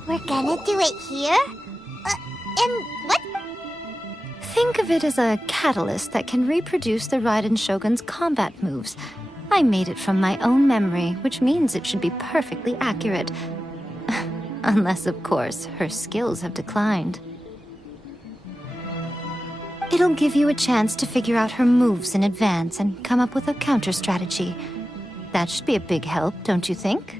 We're gonna do it here? And what? Think of it as a catalyst that can reproduce the Raiden Shogun's combat moves. I made it from my own memory, which means it should be perfectly accurate. Unless, of course, her skills have declined. It'll give you a chance to figure out her moves in advance and come up with a counter-strategy. That should be a big help, don't you think?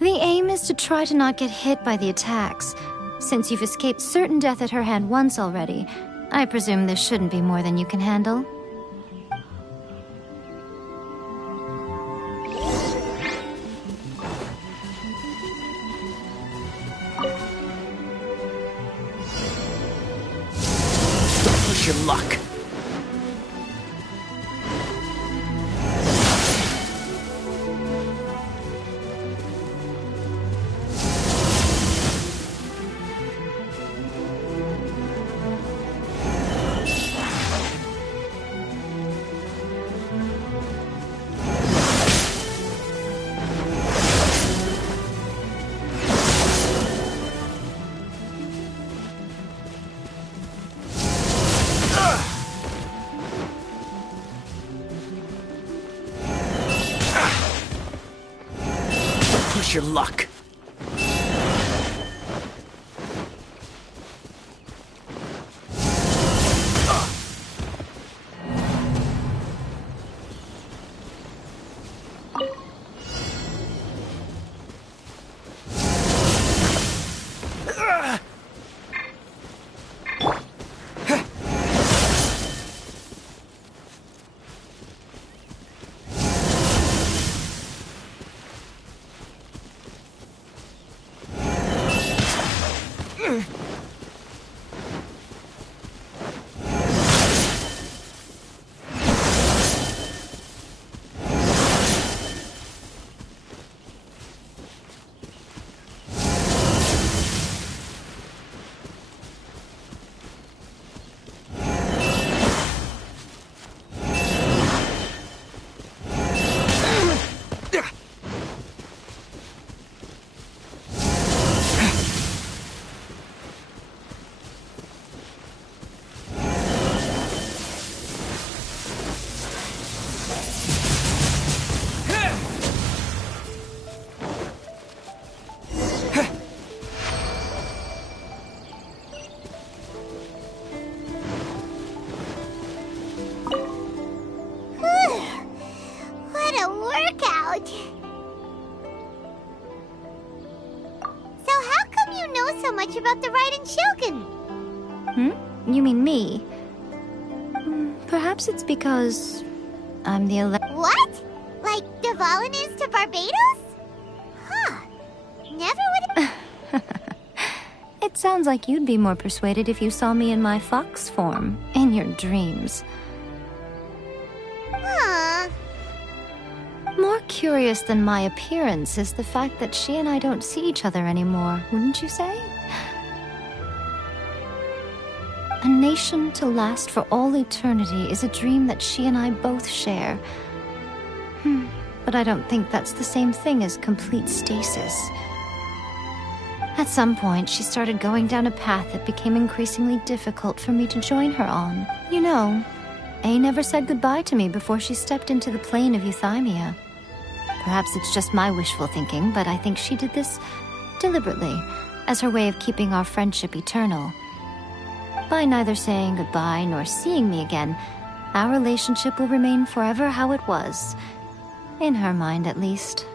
The aim is to try to not get hit by the attacks. Since you've escaped certain death at her hand once already, I presume this shouldn't be more than you can handle. Don't push your luck. Wish your luck. What a workout! So how come you know so much about the Raiden Shogun? You mean me? Perhaps it's because I'm the What? Like Dvalin is to Barbados? Huh. Never would've... It sounds like you'd be more persuaded if you saw me in my fox form, in your dreams. Huh. More curious than my appearance is the fact that she and I don't see each other anymore, wouldn't you say? A nation to last for all eternity is a dream that she and I both share. But I don't think that's the same thing as complete stasis. At some point, she started going down a path that became increasingly difficult for me to join her on. You know, A never said goodbye to me before she stepped into the plane of Euthymia. Perhaps it's just my wishful thinking, but I think she did this deliberately, as her way of keeping our friendship eternal. By neither saying goodbye nor seeing me again, our relationship will remain forever how it was. In her mind, at least.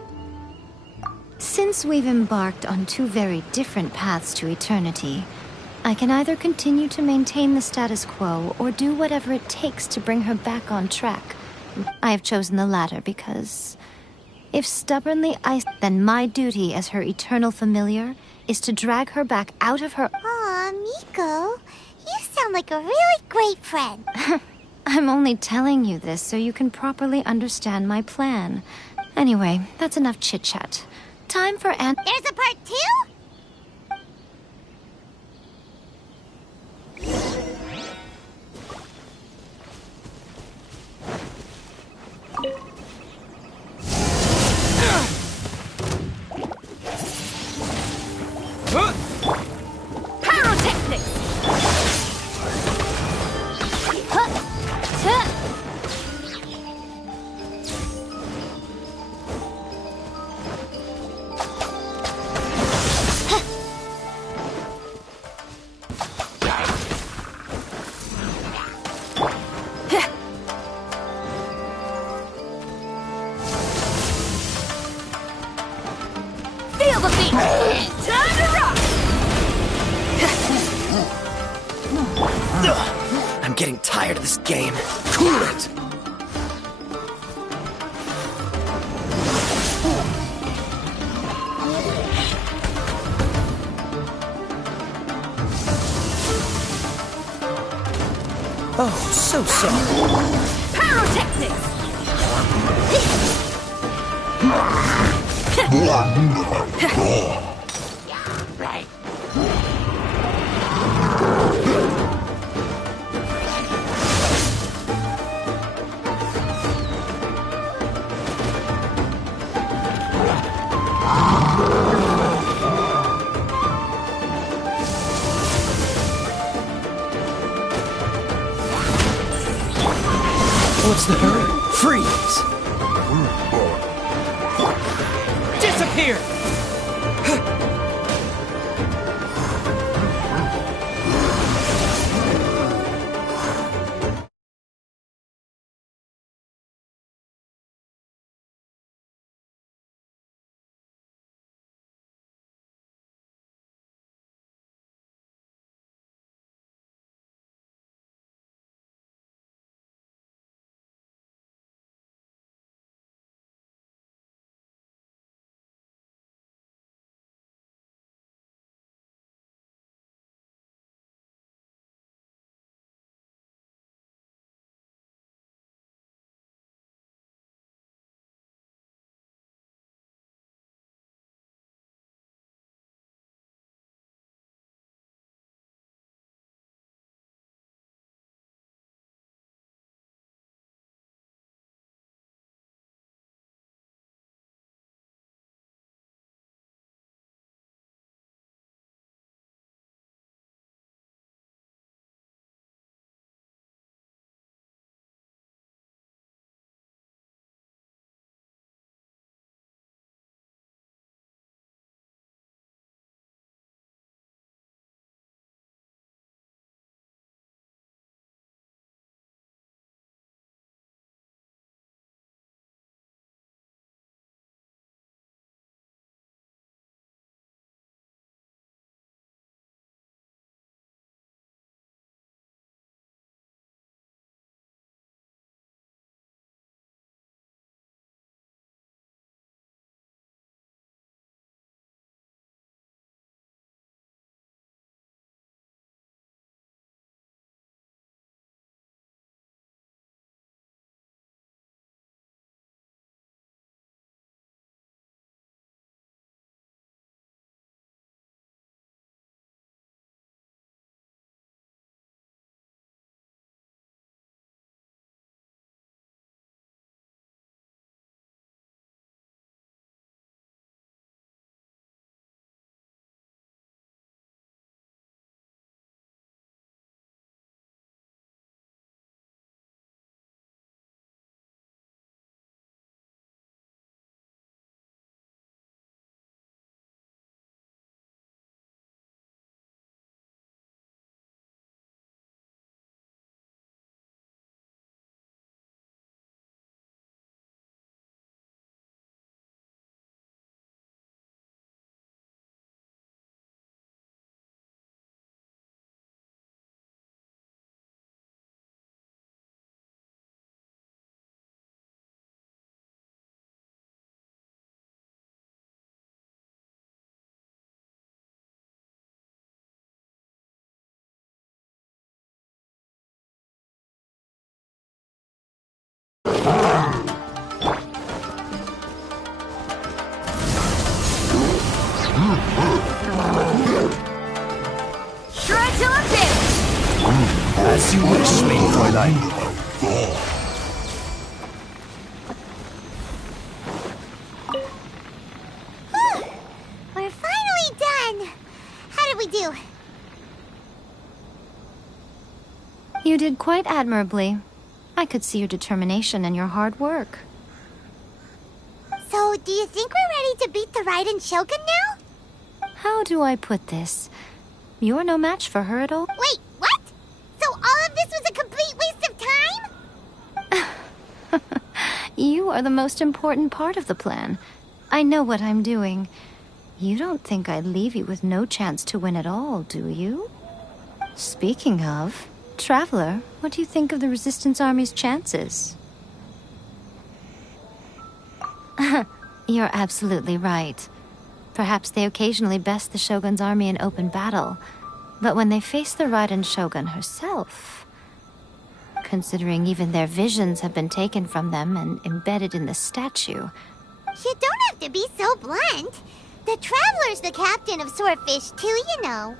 Since we've embarked on two very different paths to eternity, I can either continue to maintain the status quo or do whatever it takes to bring her back on track. I have chosen the latter because if stubbornly then my duty as her eternal familiar is to drag her back out of her... Aw, Miko, you sound like a really great friend. I'm only telling you this so you can properly understand my plan. Anyway, that's enough chit-chat. Time for There's a part 2? Pyrotechnics! Feel the beat! Time to rock! I'm getting tired of this game. Cool it! Oh, so sorry. Pyrotechnics! What's the hurry? Freeze! Disappear! Try till I'm finished! As you wish, Lady Fräulein. We're finally done! How did we do? You did quite admirably. I could see your determination and your hard work. So, do you think we're ready to beat the Raiden Shogun now? How do I put this? You're no match for her at all. Wait, what? So all of this was a complete waste of time? You are the most important part of the plan. I know what I'm doing. You don't think I'd leave you with no chance to win at all, do you? Speaking of, Traveler, what do you think of the Resistance Army's chances? You're absolutely right. Perhaps they occasionally best the Shogun's army in open battle, but when they face the Raiden Shogun herself, considering even their visions have been taken from them and embedded in the statue. You don't have to be so blunt. The Traveler's the captain of Swordfish too, you know.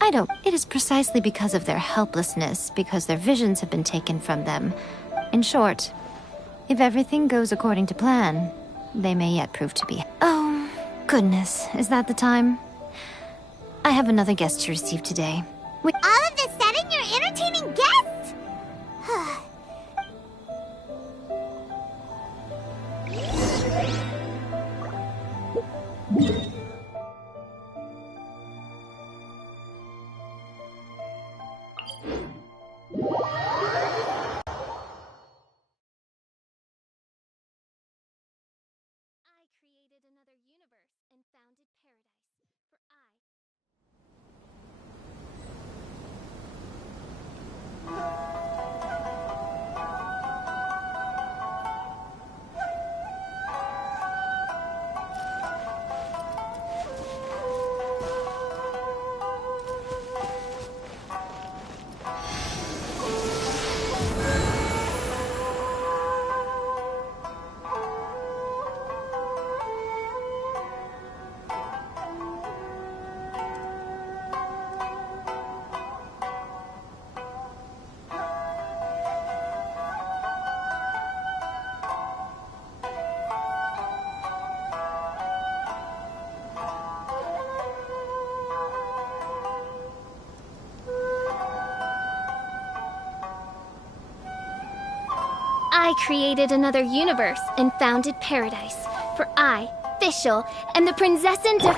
I don't. It is precisely because of their helplessness, because their visions have been taken from them. In short, if everything goes according to plan, they may yet prove to be. Oh, goodness, is that the time? I have another guest to receive today. All of this sudden, you're entertaining guests? I created another universe and founded paradise. For I, Fischl, am the Prinzessin of...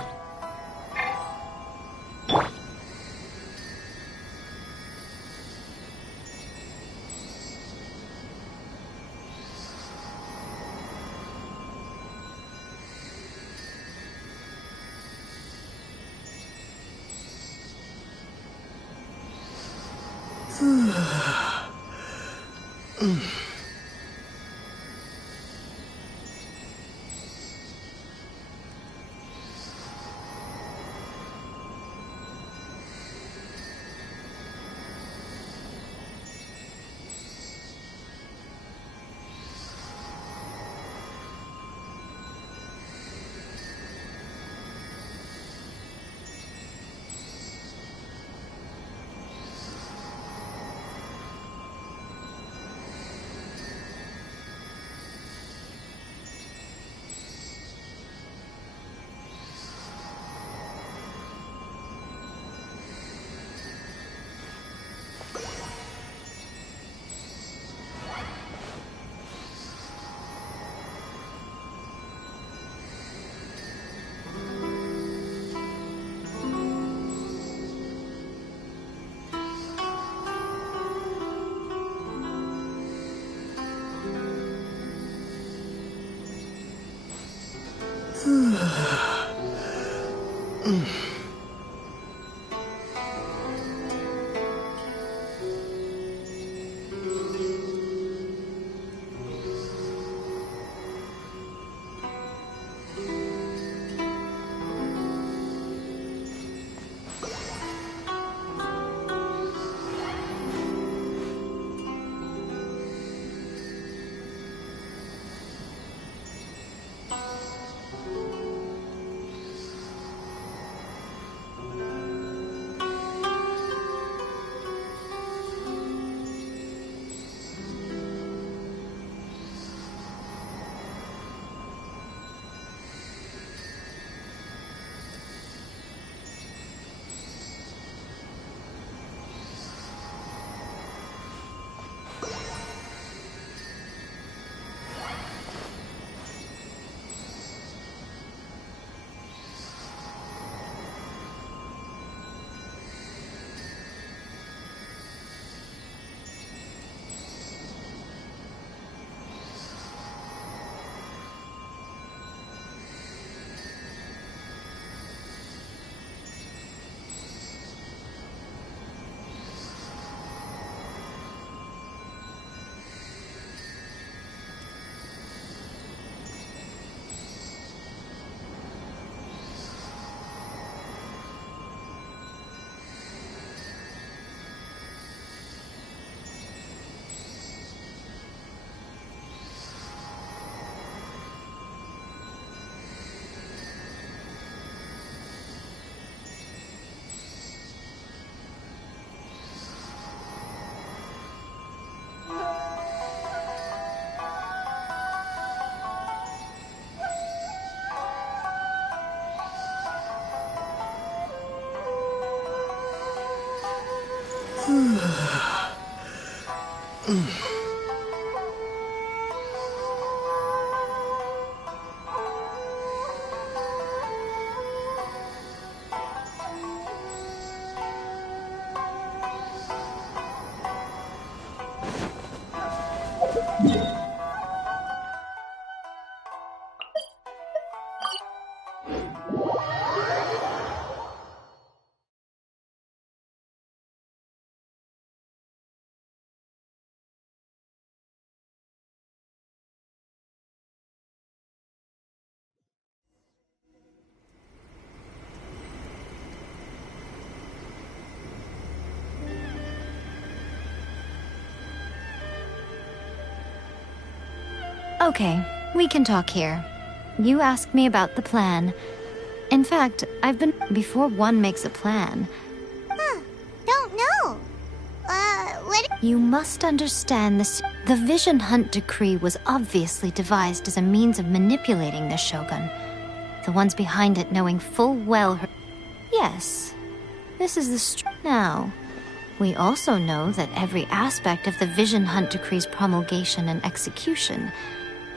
Okay, we can talk here. You asked me about the plan. In fact, before one makes a plan. Huh. Don't know. You must understand this. The Vision Hunt Decree was obviously devised as a means of manipulating the Shogun. The ones behind it knowing full well her... Yes, this is the now. We also know that every aspect of the Vision Hunt Decree's promulgation and execution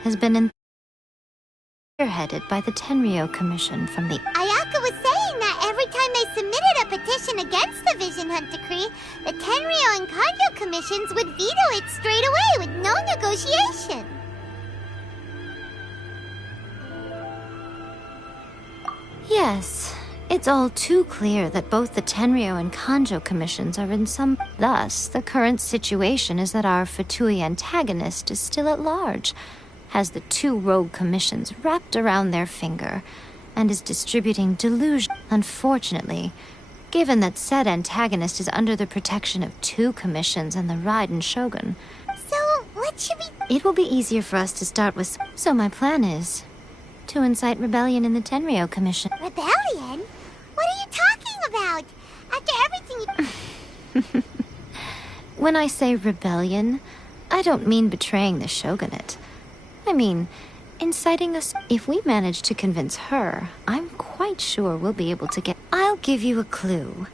has been spearheaded by the Tenryou Commission from the... Ayaka was saying that every time they submitted a petition against the Vision Hunt Decree, the Tenryou and Kanjo commissions would veto it straight away with no negotiation. Yes, it's all too clear that both the Tenryou and Kanjo commissions are in some... Thus, the current situation is that our Fatui antagonist is still at large, has the two rogue commissions wrapped around their finger, and is distributing delusion. Unfortunately, given that said antagonist is under the protection of two commissions and the Raiden Shogun. So, what should we... It will be easier for us to start with... So my plan is to incite rebellion in the Tenryou Commission. Rebellion? What are you talking about? After everything you... When I say rebellion, I don't mean betraying the shogunate. I mean, inciting us. If we manage to convince her, I'm quite sure we'll be able to get... I'll give you a clue.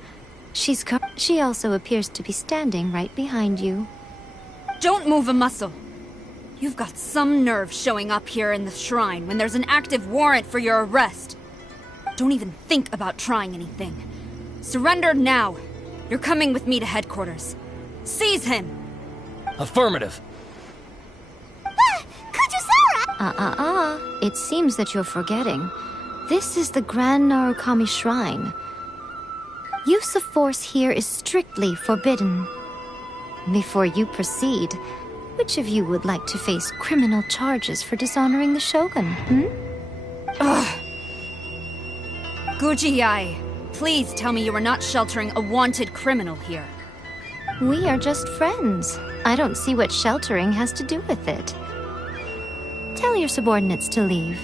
She also appears to be standing right behind you. Don't move a muscle. You've got some nerve showing up here in the shrine when there's an active warrant for your arrest. Don't even think about trying anything. Surrender now. You're coming with me to headquarters. Seize him! Affirmative. It seems that you're forgetting. This is the Grand Narukami Shrine. Use of force here is strictly forbidden. Before you proceed, which of you would like to face criminal charges for dishonoring the Shogun, Ugh. Gujiyai, please tell me you are not sheltering a wanted criminal here. We are just friends. I don't see what sheltering has to do with it. Tell your subordinates to leave.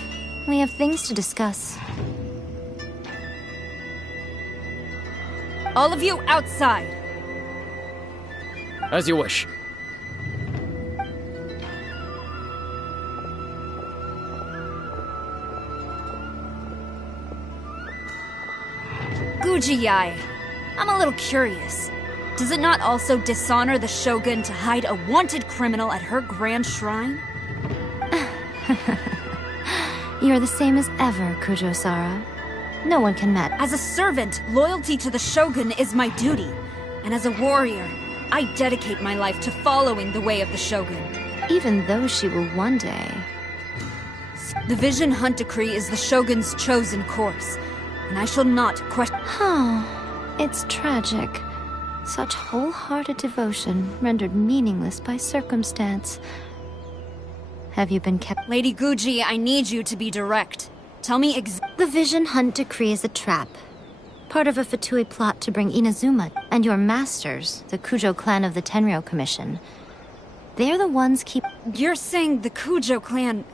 We have things to discuss. All of you outside. As you wish. Gujiyai, I'm a little curious. Does it not also dishonor the Shogun to hide a wanted criminal at her grand shrine? You're the same as ever, Kujo-Sara. No one can match. As a servant, loyalty to the Shogun is my duty. And as a warrior, I dedicate my life to following the way of the Shogun. Even though she will one day. The Vision Hunt Decree is the Shogun's chosen course, and I shall not question. Oh, it's tragic. Such wholehearted devotion rendered meaningless by circumstance. Have you been kept... Lady Guji, I need you to be direct. Tell me The Vision Hunt Decree is a trap. Part of a Fatui plot to bring Inazuma and your masters, the Kujo clan of the Tenryou Commission. They're the ones keep... You're saying the Kujo clan...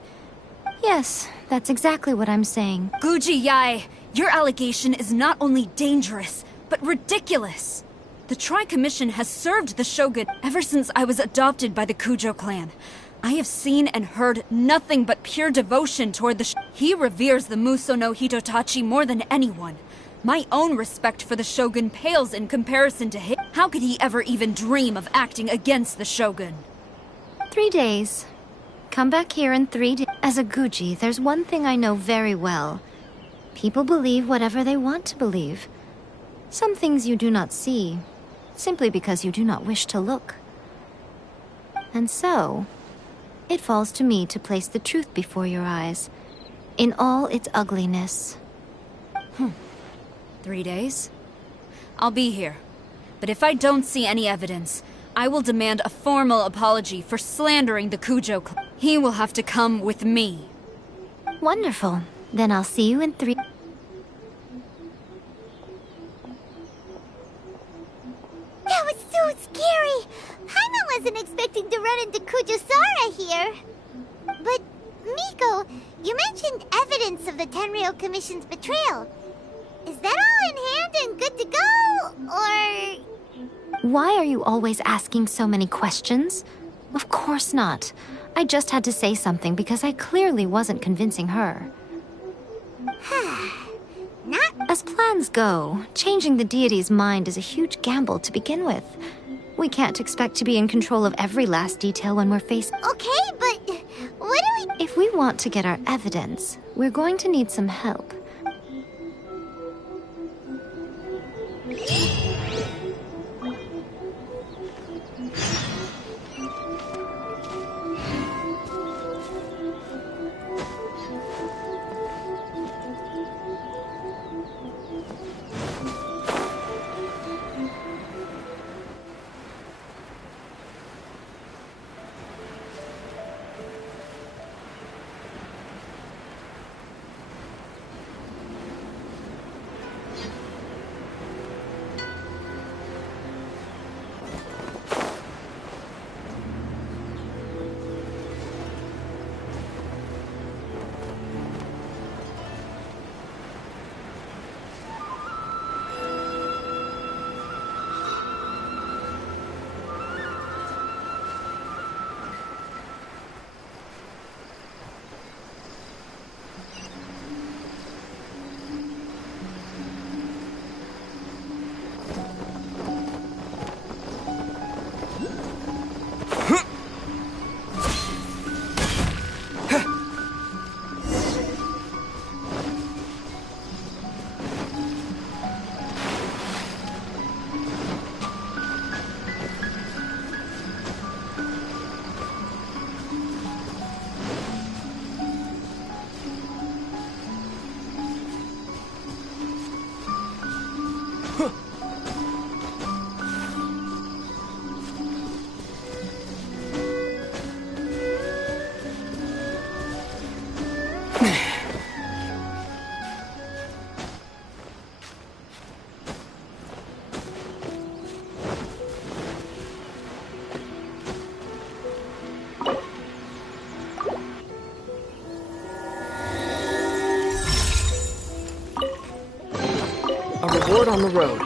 Yes, that's exactly what I'm saying. Gujiyai, your allegation is not only dangerous, but ridiculous. The Tri-Commission has served the Shogun ever since I was adopted by the Kujo clan. I have seen and heard nothing but pure devotion toward the He reveres the Muso no Hitotachi more than anyone. My own respect for the Shogun pales in comparison to his. How could he ever even dream of acting against the Shogun? 3 days. Come back here in 3 days. As a Guji, there's one thing I know very well. People believe whatever they want to believe. Some things you do not see, simply because you do not wish to look. And so, it falls to me to place the truth before your eyes, in all its ugliness. 3 days? I'll be here. But if I don't see any evidence, I will demand a formal apology for slandering the Kujo clan. He will have to come with me. Wonderful. Then I'll see you in 3... That was so scary! Paimon wasn't expecting to run into Kujosara here. But, Miko, you mentioned evidence of the Tenryou Commission's betrayal. Is that all in hand and good to go, or...? Why are you always asking so many questions? Of course not. I just had to say something because I clearly wasn't convincing her. Not... As plans go, changing the deity's mind is a huge gamble to begin with. We can't expect to be in control of every last detail when we're faced... Okay, but what do we... If we want to get our evidence, we're going to need some help. A reward on the road.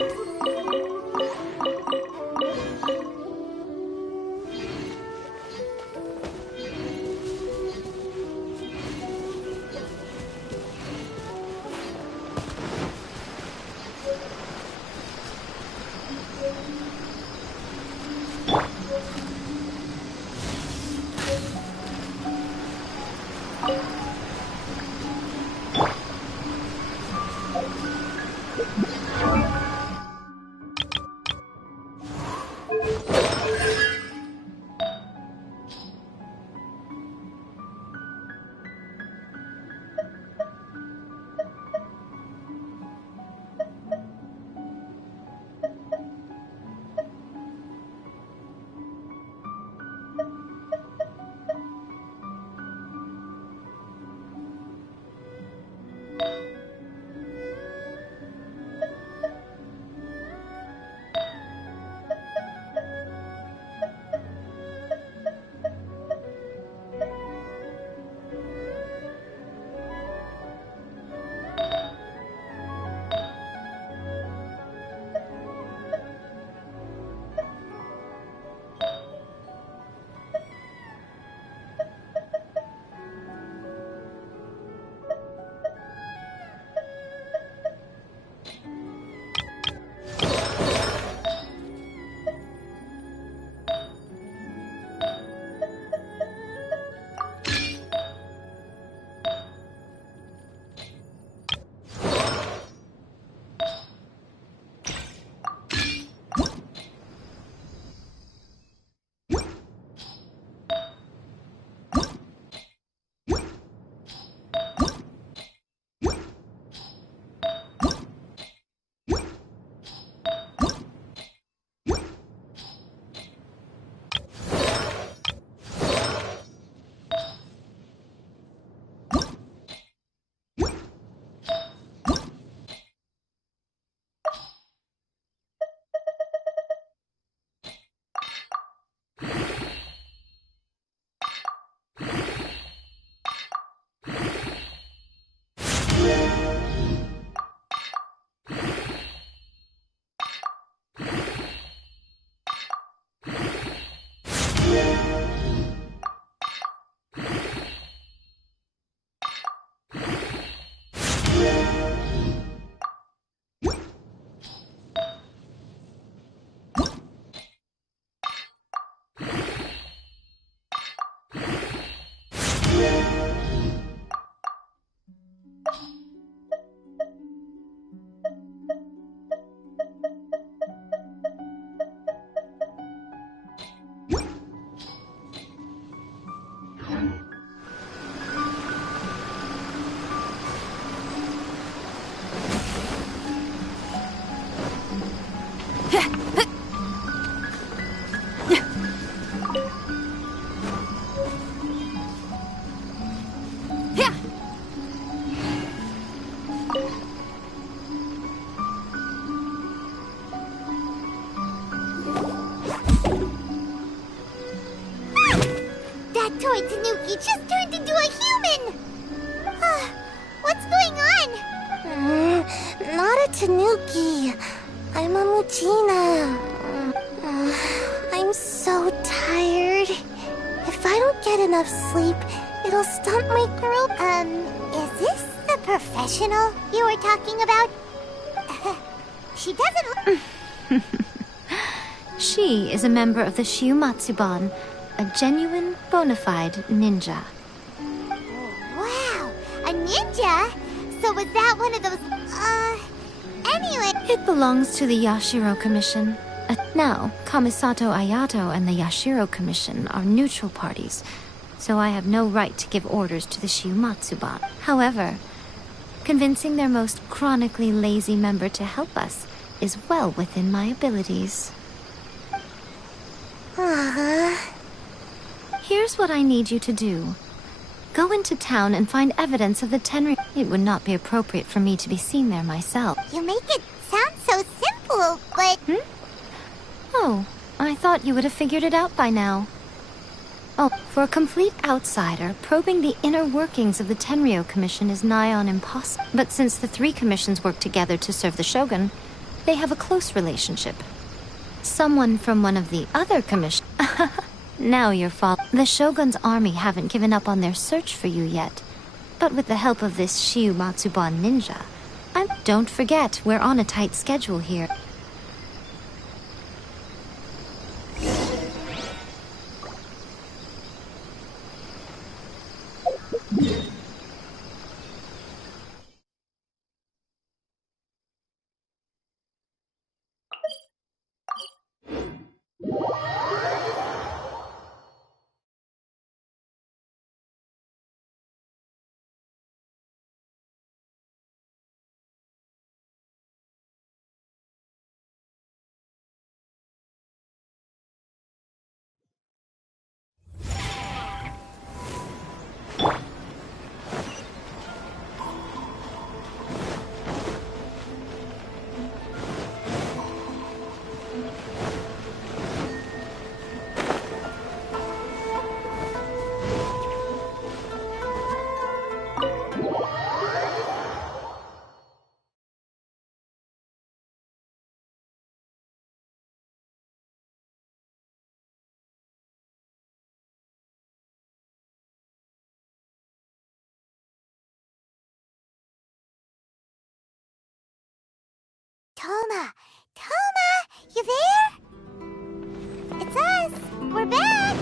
That toy Tanuki just turned into a human! What's going on? Not a Tanuki. I'm a Muchina. I'm so tired. If I don't get enough sleep, it'll stunt my growth. Is this the professional you were talking about? She doesn't look... She is a member of the Shiumatsuban, a genuine, bona fide ninja. Wow, a ninja? So was that one of those... Anyway... It belongs to the Yashiro Commission. Now, Kamisato Ayato and the Yashiro Commission are neutral parties, so I have no right to give orders to the Shiumatsuban. However, convincing their most chronically lazy member to help us is well within my abilities. Here's what I need you to do. Go into town and find evidence of the Tenri. It would not be appropriate for me to be seen there myself. You make it sound so simple, but... Oh, I thought you would have figured it out by now. Oh, for a complete outsider, probing the inner workings of the Tenryou Commission is nigh on impossible. But since the three commissions work together to serve the Shogun, they have a close relationship. Someone from one of the other commissions... Now you're the Shogun's army haven't given up on their search for you yet. But with the help of this Shiumatsuban ninja, don't forget, we're on a tight schedule here. Toma, you there? It's us. We're back.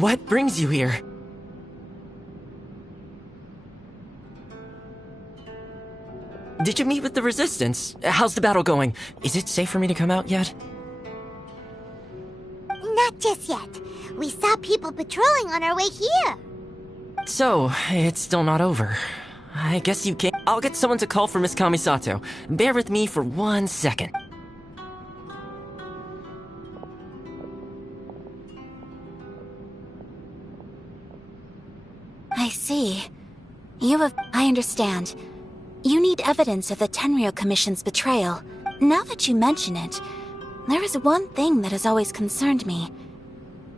What brings you here? Did you meet with the Resistance? How's the battle going? Is it safe for me to come out yet? Not just yet. We saw people patrolling on our way here. So, it's still not over. I guess you can't. I'll get someone to call for Miss Kamisato. Bear with me for 1 second. I see. I understand. You need evidence of the Tenryou Commission's betrayal. Now that you mention it, there is one thing that has always concerned me.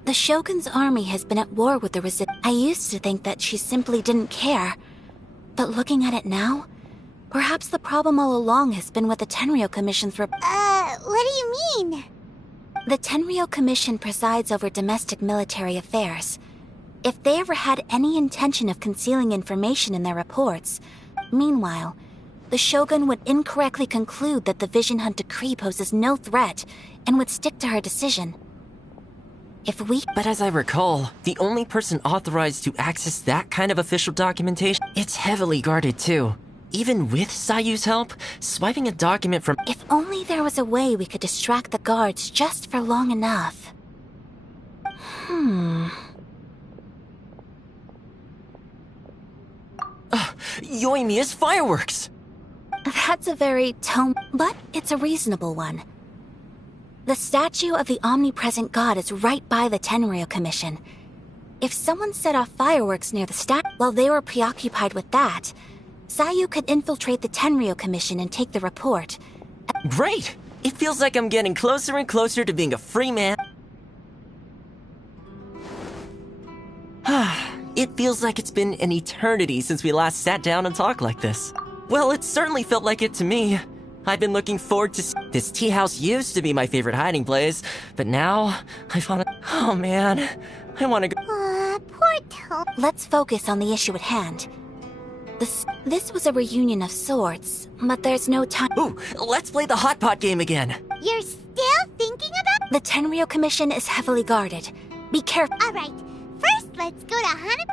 The Shogun's army has been at war with the Resistance. I used to think that she simply didn't care. But looking at it now, perhaps the problem all along has been with the Tenryou Commission's what do you mean? The Tenryou Commission presides over domestic military affairs. If they ever had any intention of concealing information in their reports, meanwhile, the Shogun would incorrectly conclude that the Vision Hunt decree poses no threat and would stick to her decision. But as I recall, the only person authorized to access that kind of official documentation, it's heavily guarded too. Even with Sayu's help, swiping a document from... If only there was a way we could distract the guards just for long enough. Yoimiya's fireworks! That's a very but it's a reasonable one. The statue of the omnipresent god is right by the Tenryou Commission. If someone set off fireworks near the statue while they were preoccupied with that, Sayu could infiltrate the Tenryou Commission and take the report. Great! It feels like I'm getting closer and closer to being a free man. It feels like it's been an eternity since we last sat down and talked like this. Well, it certainly felt like it to me. I've been looking forward to this tea house used to be my favorite hiding place, but now I found oh man, I want to go. Poor Tony. Let's focus on the issue at hand. This was a reunion of sorts, but there's no time. Ooh, let's play the hot pot game again. You're still thinking about? The Tenryo Commission is heavily guarded. Be careful. All right. First, let's go to Hana.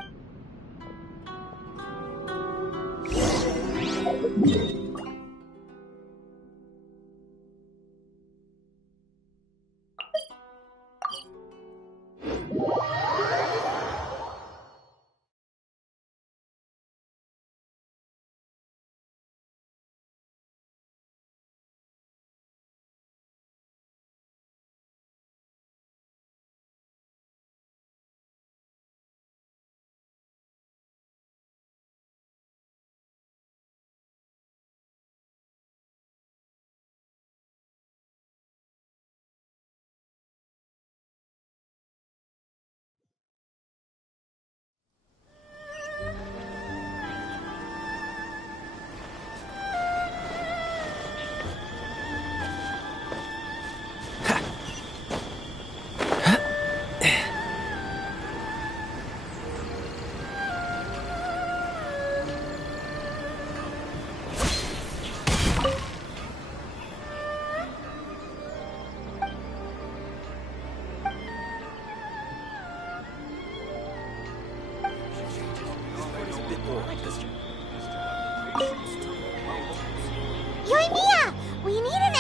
Yoimiya! We need an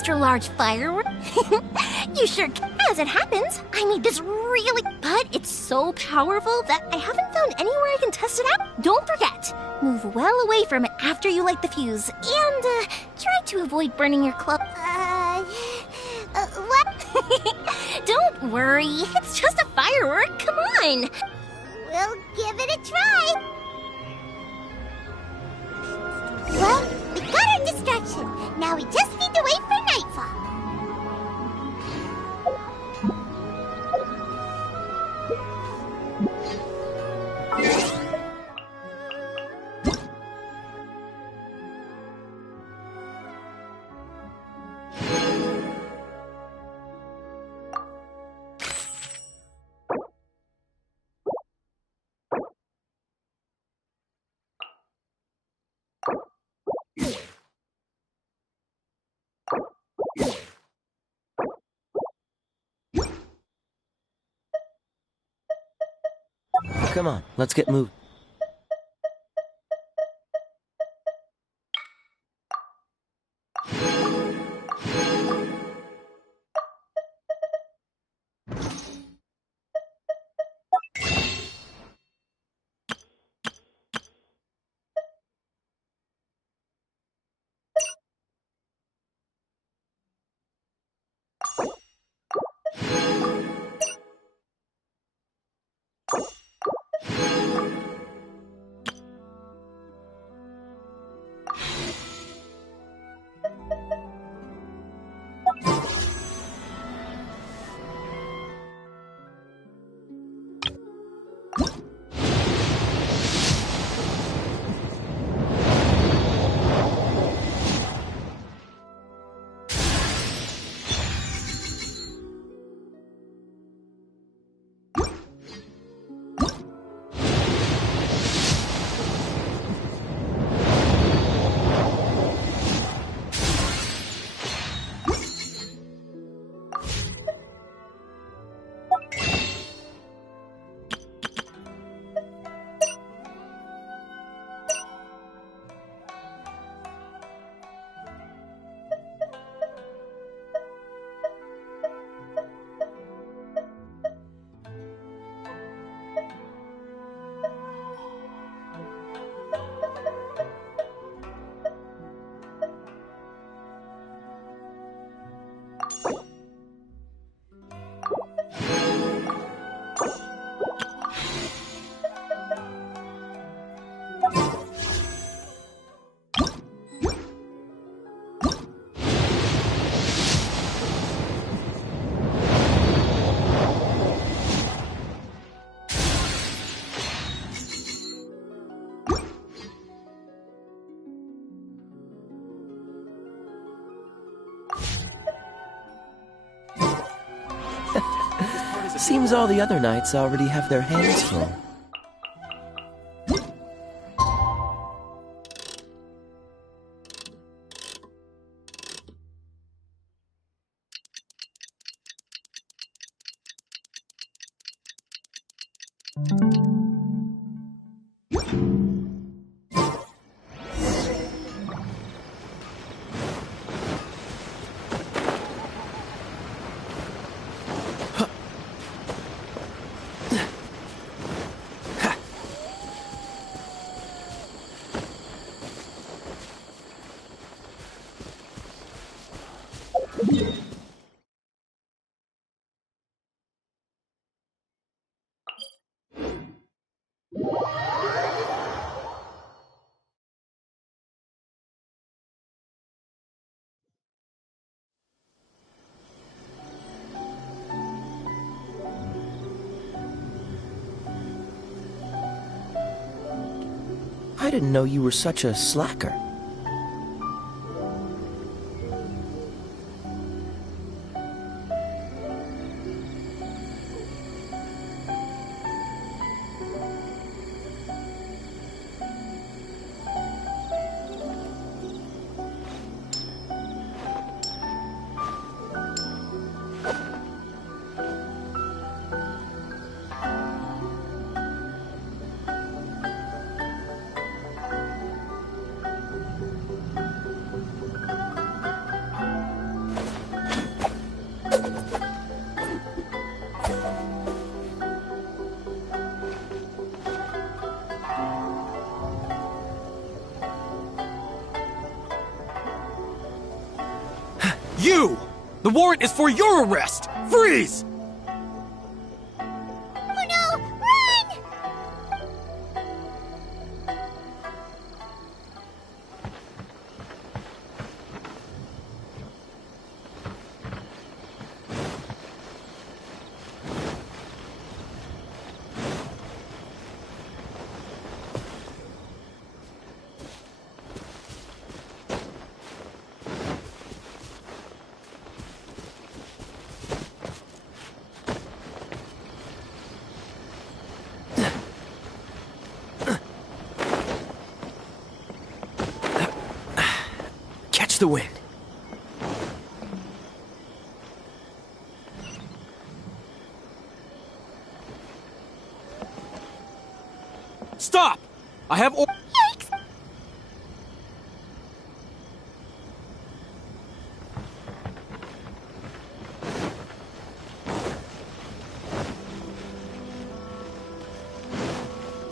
Extra large firework? You sure can. As it happens, I need this really... But it's so powerful that I haven't found anywhere I can test it out. Don't forget, move well away from it after you light the fuse. And, try to avoid burning your club. What? Don't worry, it's just a firework. Come on. We'll give it a try. Well, we got our distraction. Now we just need to wait for nightfall. Come on, let's get moving. Seems all the other knights already have their hands full. I didn't know you were such a slacker. You! The warrant is for your arrest! Freeze! Oh no! Run! Catch the wind. Stop! I have or- Yikes!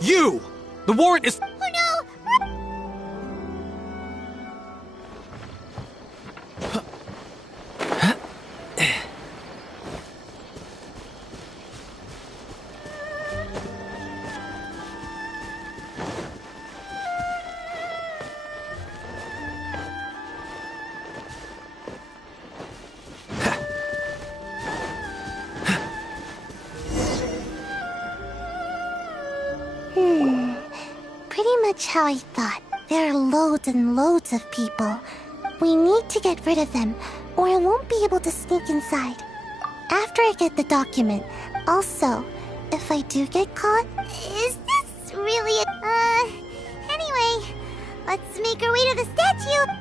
You! The warrant is- Oh no! Pretty much how I thought. There are loads and loads of people. We need to get rid of them, or I won't be able to sneak inside. After I get the document. Also, if I do get caught, is this really a... Anyway, let's make our way to the statue.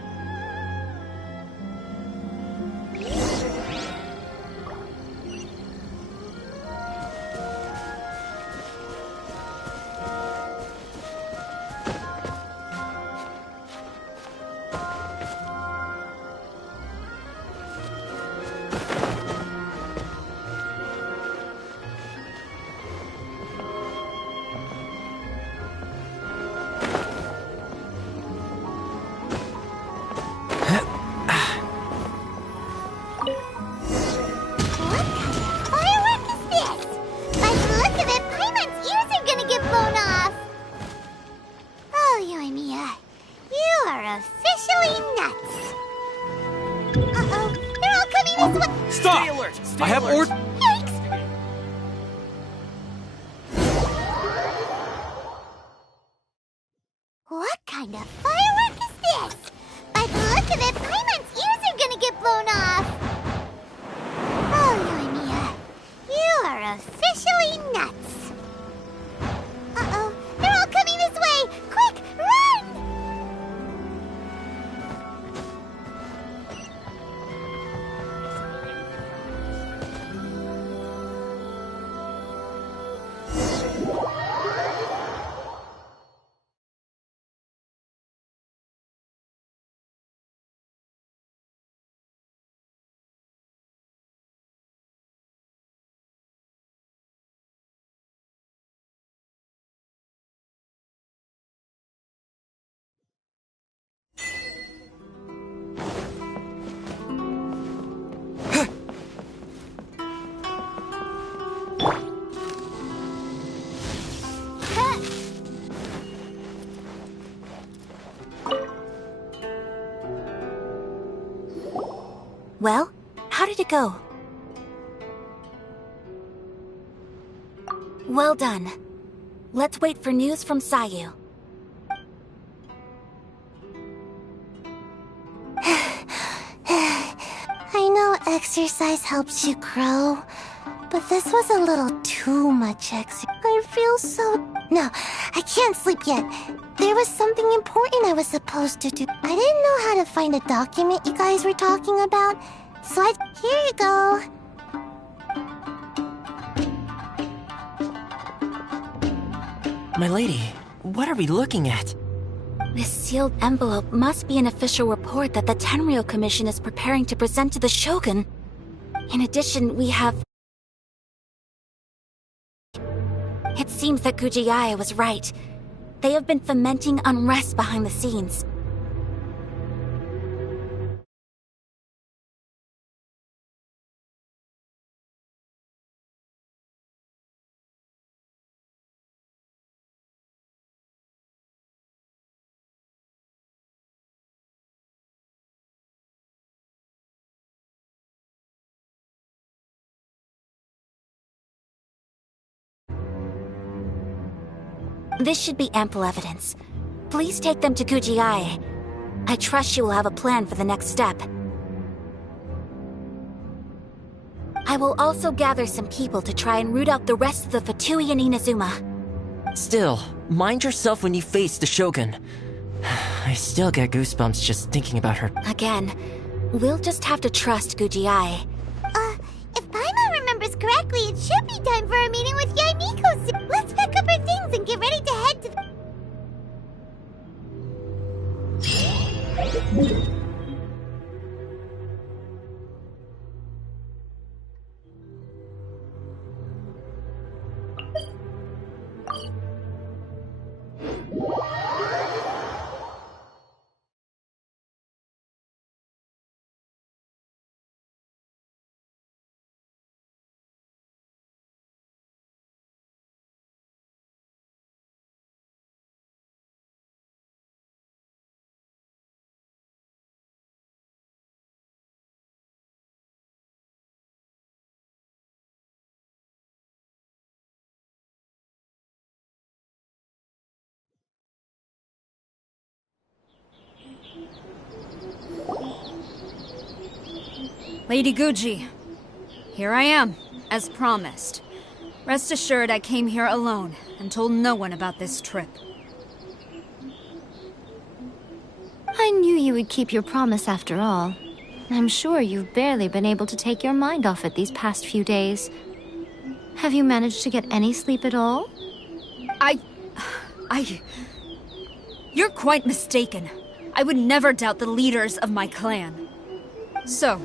Stop! I have orders. What kind of firework is this? By the look of it, Paimon's ears are gonna get blown off! Oh, Yoimiya, you are Well, how did it go? Well done. Let's wait for news from Sayu. I know exercise helps you grow, but this was a little too much exercise. I feel so... No, I can't sleep yet. There was something important I was supposed to do. I didn't know how to find a document you guys were talking about, so Here you go. My lady, what are we looking at? This sealed envelope must be an official report that the Tenryou Commission is preparing to present to the Shogun. In addition, we have... It seems that Gujiai was right. They have been fomenting unrest behind the scenes. This should be ample evidence. Please take them to Gujiai. I trust she will have a plan for the next step. I will also gather some people to try and root out the rest of the Fatui and Inazuma. Still, mind yourself when you face the Shogun. I still get goosebumps just thinking about her. Again, we'll just have to trust Gujiai. If Paimon remembers correctly, it should be time for a meeting with Yaimiko soon. Let's pack up our things and get ready to head to the... Lady Guji, here I am, as promised. Rest assured I came here alone and told no one about this trip. I knew you would keep your promise after all. I'm sure you've barely been able to take your mind off it these past few days. Have you managed to get any sleep at all? You're quite mistaken. I would never doubt the leaders of my clan. So,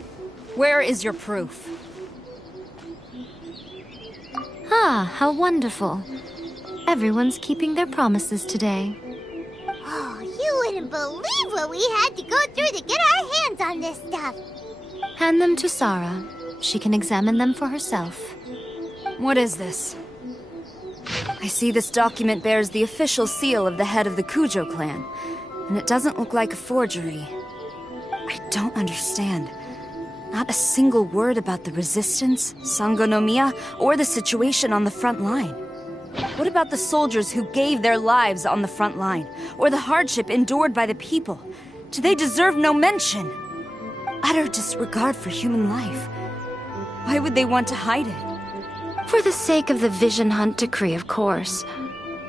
where is your proof? Ah, how wonderful. Everyone's keeping their promises today. Oh, you wouldn't believe what we had to go through to get our hands on this stuff. Hand them to Sarah. She can examine them for herself. What is this? I see this document bears the official seal of the head of the Kujo clan, and it doesn't look like a forgery. I don't understand. Not a single word about the resistance, Sangonomiya, or the situation on the front line. What about the soldiers who gave their lives on the front line, or the hardship endured by the people? Do they deserve no mention? Utter disregard for human life. Why would they want to hide it? For the sake of the Vision Hunt decree, of course.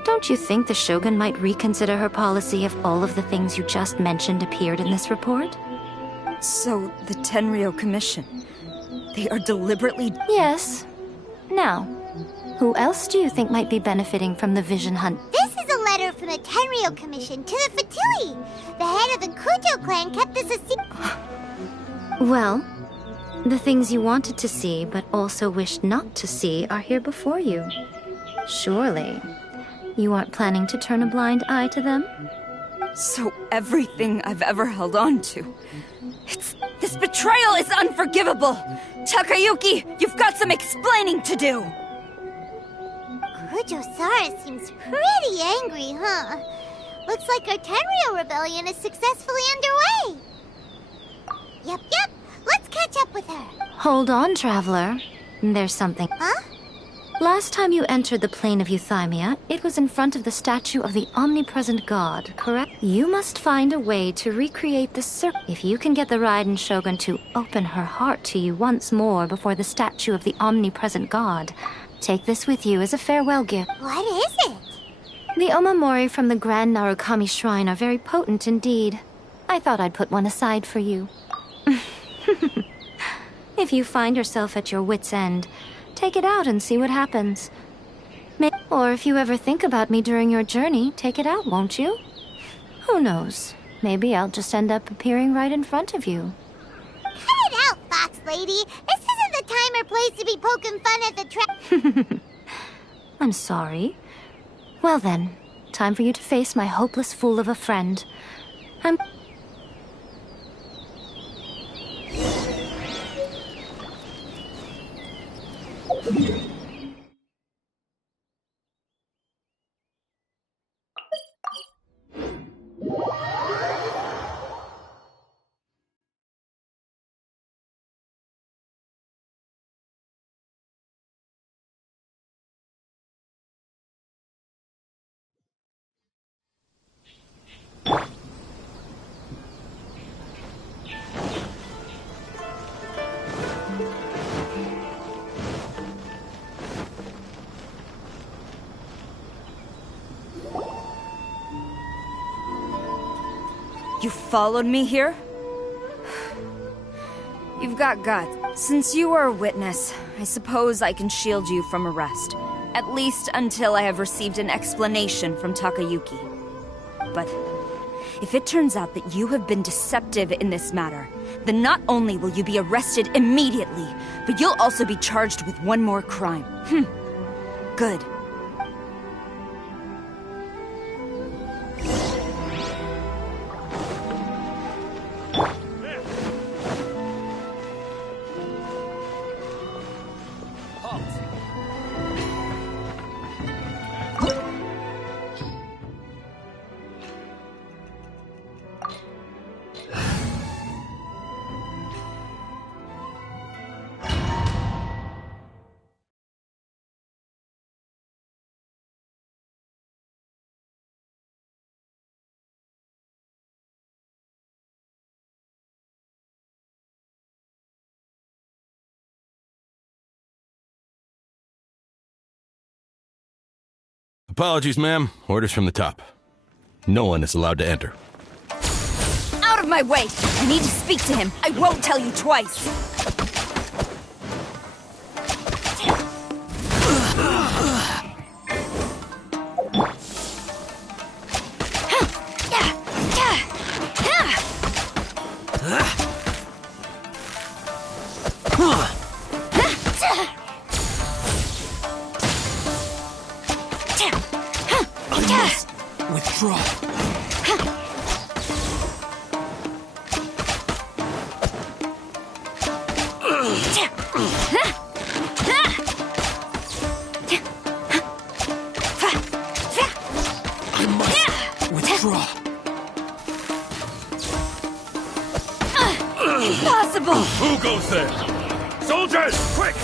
Don't you think the Shogun might reconsider her policy if all of the things you just mentioned appeared in this report? So, the Tenryou Commission, they are deliberately... Yes. Now, who else do you think might be benefiting from the Vision Hunt? This is a letter from the Tenryou Commission to the Fatui. The head of the Kujo clan kept this a secret. Well, the things you wanted to see but also wished not to see are here before you. Surely, you aren't planning to turn a blind eye to them? So everything I've ever held on to... This betrayal is unforgivable! Takayuki, you've got some explaining to do! Kujo-Sara seems pretty angry, huh? Looks like our Tenryou rebellion is successfully underway. Yep. Let's catch Hold on, traveler. There's something. Huh? Last time you entered the plane of Euthymia, it was in front of the statue of the omnipresent god, correct? You must find a way to recreate the circle. If you can get the Raiden Shogun to open her heart to you once more before the statue of the omnipresent god, take this with you as a farewell gift. What is it? The Omamori from the Grand Narukami Shrine are very potent indeed. I thought I'd put one aside for you. If you find yourself at your wit's end, take it out and see what happens. Or if you ever think about me during your journey, take it out, won't you? Who knows? Maybe I'll just end up appearing right in front of you. Cut it out, Fox Lady. This isn't the time or place to be poking fun at the I'm sorry. Well then, time for you to face my hopeless fool of a friend. You followed me here? You've got guts. Since you are a witness, I suppose I can shield you from arrest. At least until I have received an explanation from Takayuki. But if it turns out that you have been deceptive in this matter, then not only will you be arrested immediately, but you'll also be charged with one more crime. Good. Apologies, ma'am. Orders from the top. No one is allowed to enter. Out of my way! I need to speak to him. I won't tell you twice. Withdraw. I must withdraw. Impossible! Who goes there? Soldiers, quick!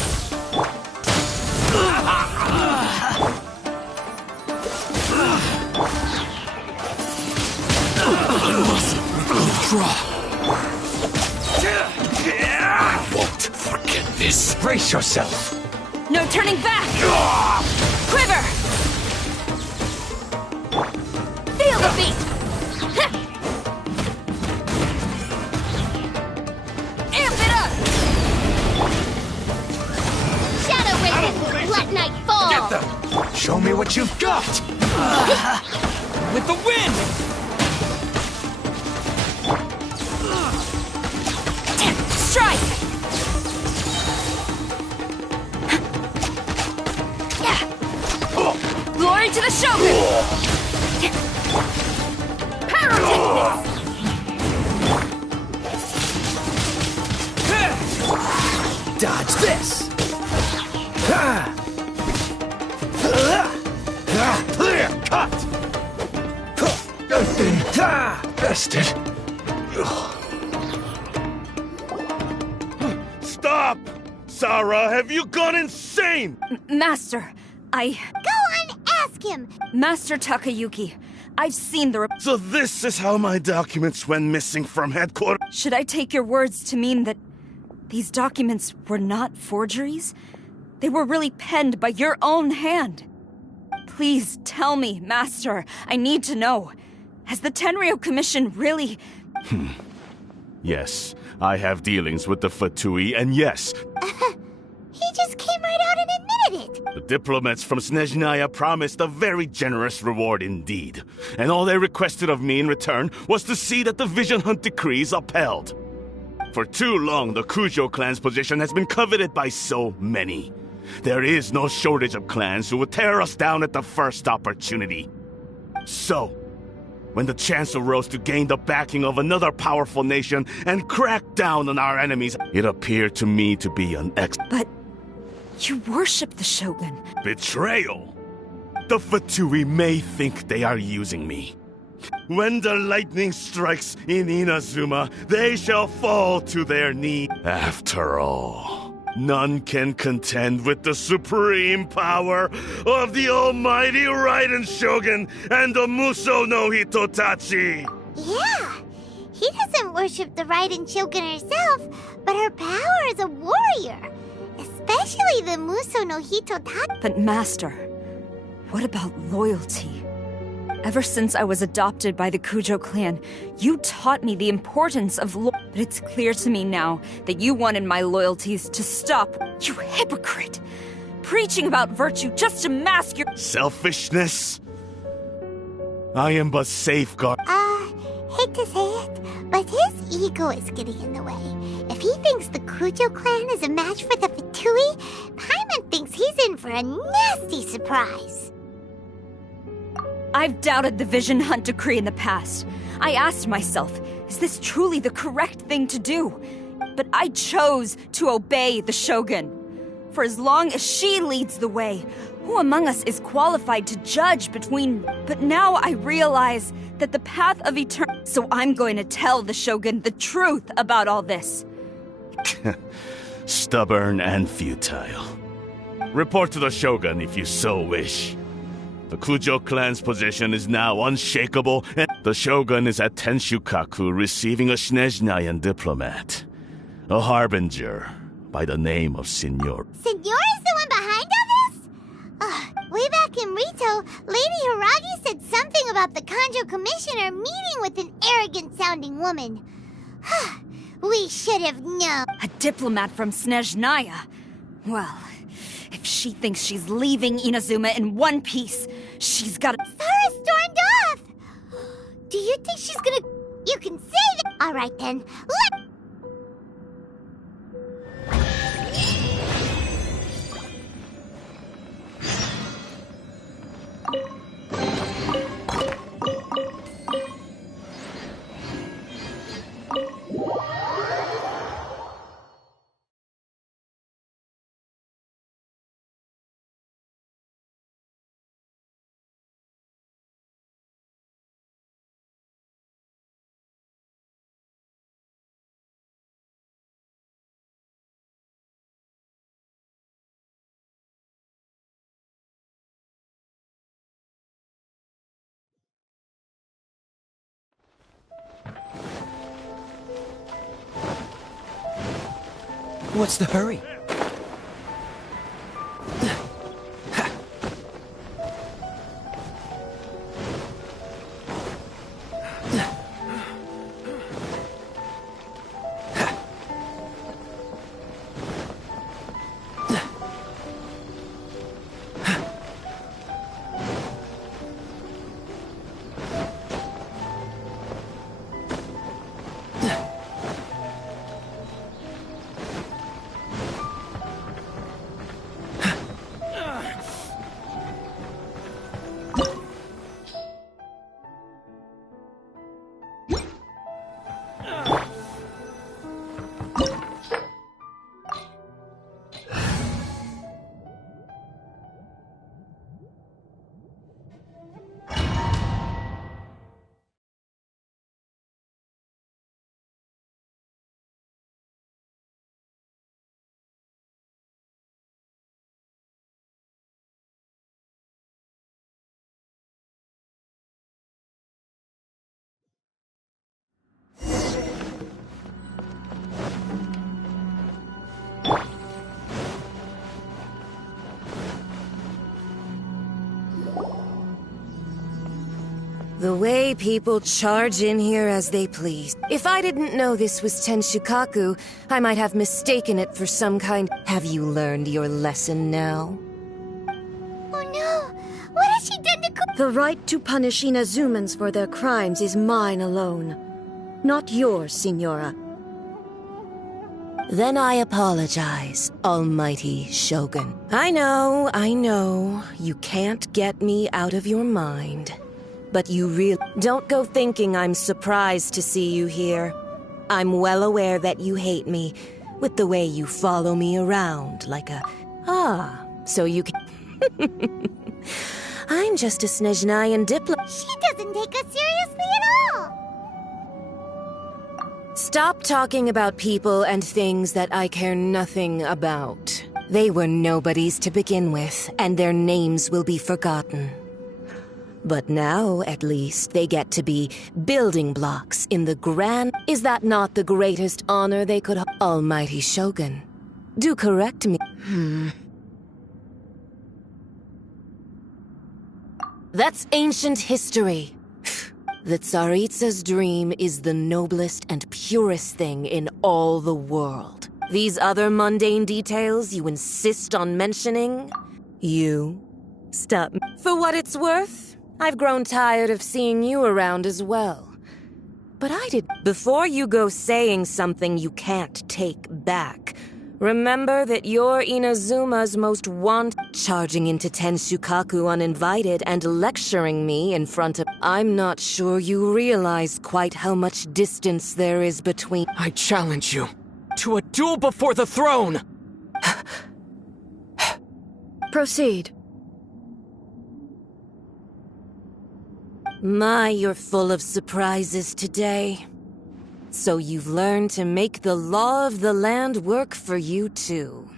I must withdraw. I won't forget this. Brace yourself. No turning back! Quiver! Feel the beat! Amp it up! Shadow Raven, let night fall! Get them! Show me what you've got! With the wind! Strike! Glory to the Shogun! Dodge this! Clear cut! Bested. Stop Sarah, have you gone insane? Master, Go on, ask him! Master Takayuki, I've seen the So this is how my documents went missing from headquarters? Should I take your words to mean that these documents were not forgeries? They were really penned by your own hand. Please tell me, Master. I need to know. Has the Tenryo Commission really... Yes, I have dealings with the Fatui, and yes... He just came right out and admitted it! The diplomats from Snezhnaya promised a very generous reward indeed. And all they requested of me in return was to see that the Vision Hunt decrees upheld. For too long, the Kujo clan's position has been coveted by so many. There is no shortage of clans who would tear us down at the first opportunity. So, when the chance arose to gain the backing of another powerful nation and crack down on our enemies, it appeared to me to be an But you worship the Shogun. Betrayal! The Fatui may think they are using me. When the lightning strikes in Inazuma, they shall fall to their knees. After all, none can contend with the supreme power of the almighty Raiden Shogun and the Muso no Hitotachi! Yeah, he doesn't worship the Raiden Shogun herself, but her power as a warrior. Especially the Muso no Hitotachi. But Master, what about loyalty? Ever since I was adopted by the Kujo clan, you taught me the importance of But it's clear to me now that you wanted my loyalties to stop. You hypocrite! Preaching about virtue just to mask your... Selfishness? I am but safeguard. Hate to say it, but his ego is getting in the way. If he thinks the Kujo clan is a match for the Fatui, Paimon thinks he's in for a nasty surprise. I've doubted the Vision Hunt decree in the past. I asked myself, is this truly the correct thing to do? But I chose to obey the Shogun. For as long as she leads the way, who among us is qualified to judge between... But now I realize that the path of eternity... So I'm going to tell the Shogun the truth about all this. Stubborn and futile. Report to the Shogun if you so wish. The Kujo clan's position is now unshakable, and the Shogun is at Tenshukaku receiving a Snezhnayan diplomat. A harbinger by the name of Signor. Signor is the one behind all this? Way back in Rito, Lady Hiragi said something about the Kanjo Commissioner meeting with an arrogant-sounding woman. We should have known. A diplomat from Snezhnaya. Well... if she thinks she's leaving Inazuma in one piece, she's got to... Sarah stormed off! Do you think she's gonna... You can say that... Alright then, What's the hurry? The way people charge in here as they please. If I didn't know this was Tenshukaku, I might have mistaken it for some kind... Have you learned your lesson now? Oh no! What has she done to The right to punish Inazumans for their crimes is mine alone. Not yours, Signora. Then I apologize, Almighty Shogun. I know. You can't get me out of your mind. But you really... Don't go thinking I'm surprised to see you here. I'm well aware that you hate me, with the way you follow me around like a... so you can... I'm just a Snezhnayan diplomat. She doesn't take us seriously at all! Stop talking about people and things that I care nothing about. They were nobodies to begin with, and their names will be forgotten. But now, at least, they get to be building blocks in the grand... Is that not the greatest honor they could... Almighty Shogun, do correct me. That's ancient history. The Tsaritsa's dream is the noblest and purest thing in all the world. These other mundane details you insist on mentioning? You... Stop. For what it's worth, I've grown tired of seeing you around as well. But I did... Before you go saying something you can't take back, remember that you're Inazuma's most charging into Tenshukaku uninvited and lecturing me in front of... I'm not sure you realize quite how much distance there is between... I challenge you to a duel before the throne! Proceed. My, you're full of surprises today. So you've learned to make the law of the land work for you too,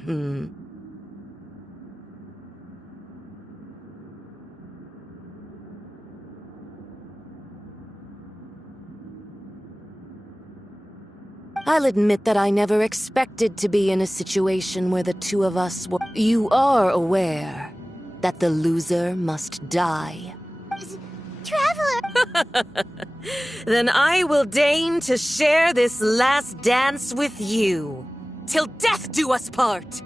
I'll admit that I never expected to be in a situation where the two of us were... You are aware that the loser must die. Traveler! Then I will deign to share this last dance with you. Till death do us part!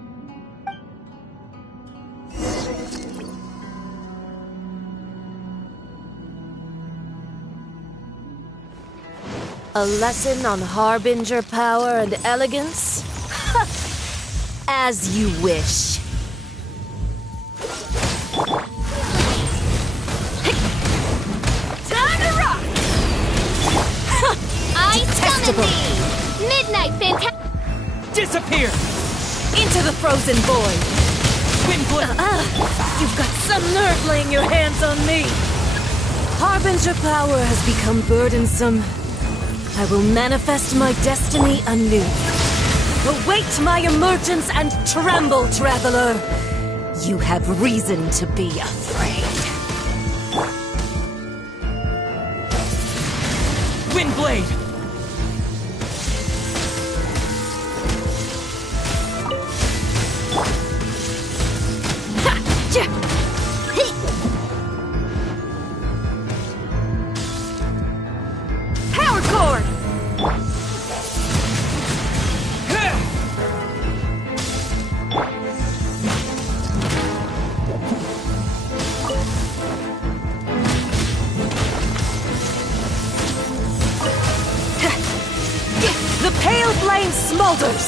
A lesson on Harbinger power and elegance? As you wish. Time to rock! I summon thee! Midnight Fantastic... Disappear! Into the frozen void! You've got some nerve laying your hands on me! Harbinger power has become burdensome. I will manifest my destiny anew. Await my emergence and tremble, traveler! You have reason to be afraid. Windblade! Power cord! The pale flame smolders!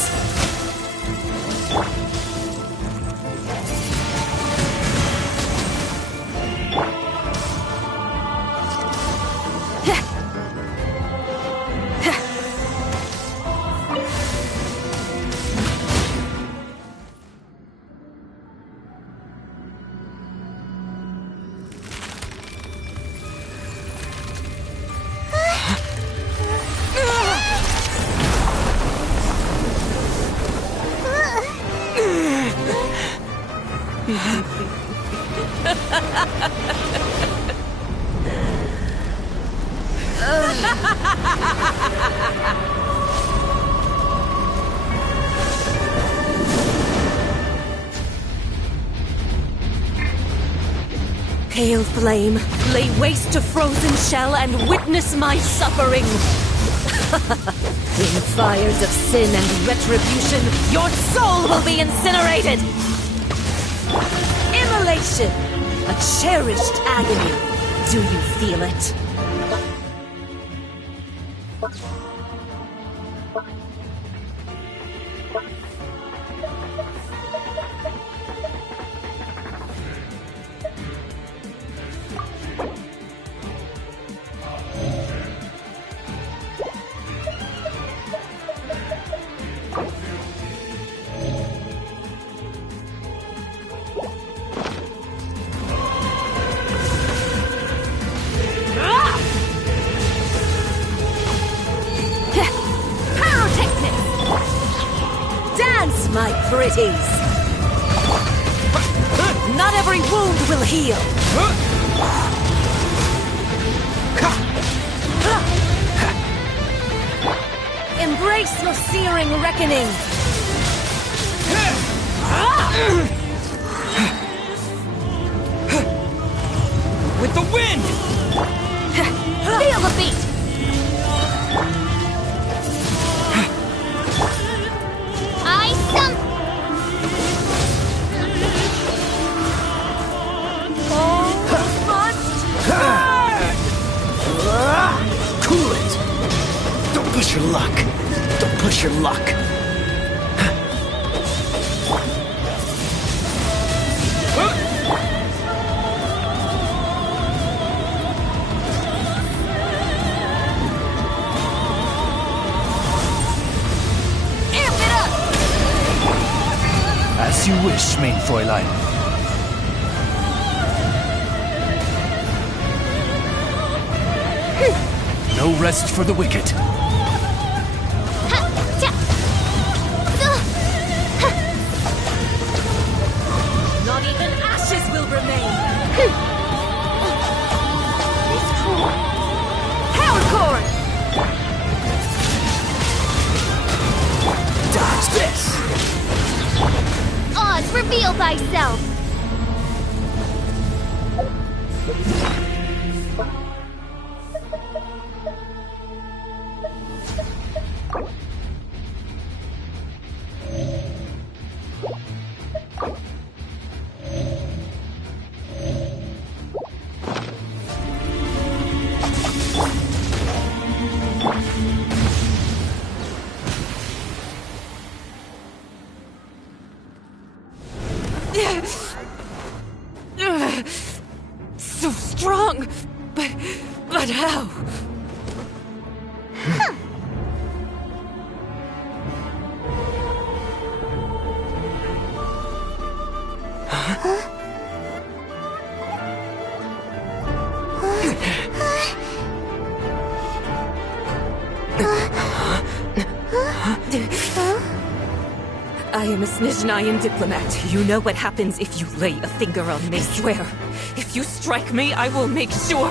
Pale flame, lay waste to frozen shell and witness my suffering. In fires of sin and retribution, your soul will be incinerated. Immolation, a cherished agony. Do you feel it? My pretties! Not every wound will heal! Embrace your searing reckoning! With the wind! Feel the beat! Cool it! Don't push your luck. Don't push your luck. Amp it up! As you wish, main Fräulein. No rest for the wicked. Not even ashes will remain! It's cool. Power cord! Dodge this! Oz, reveal thyself! So strong, but how? I am a Snezhnayan diplomat. You know what happens if you lay a finger on me, swear. If you strike me, I will make sure...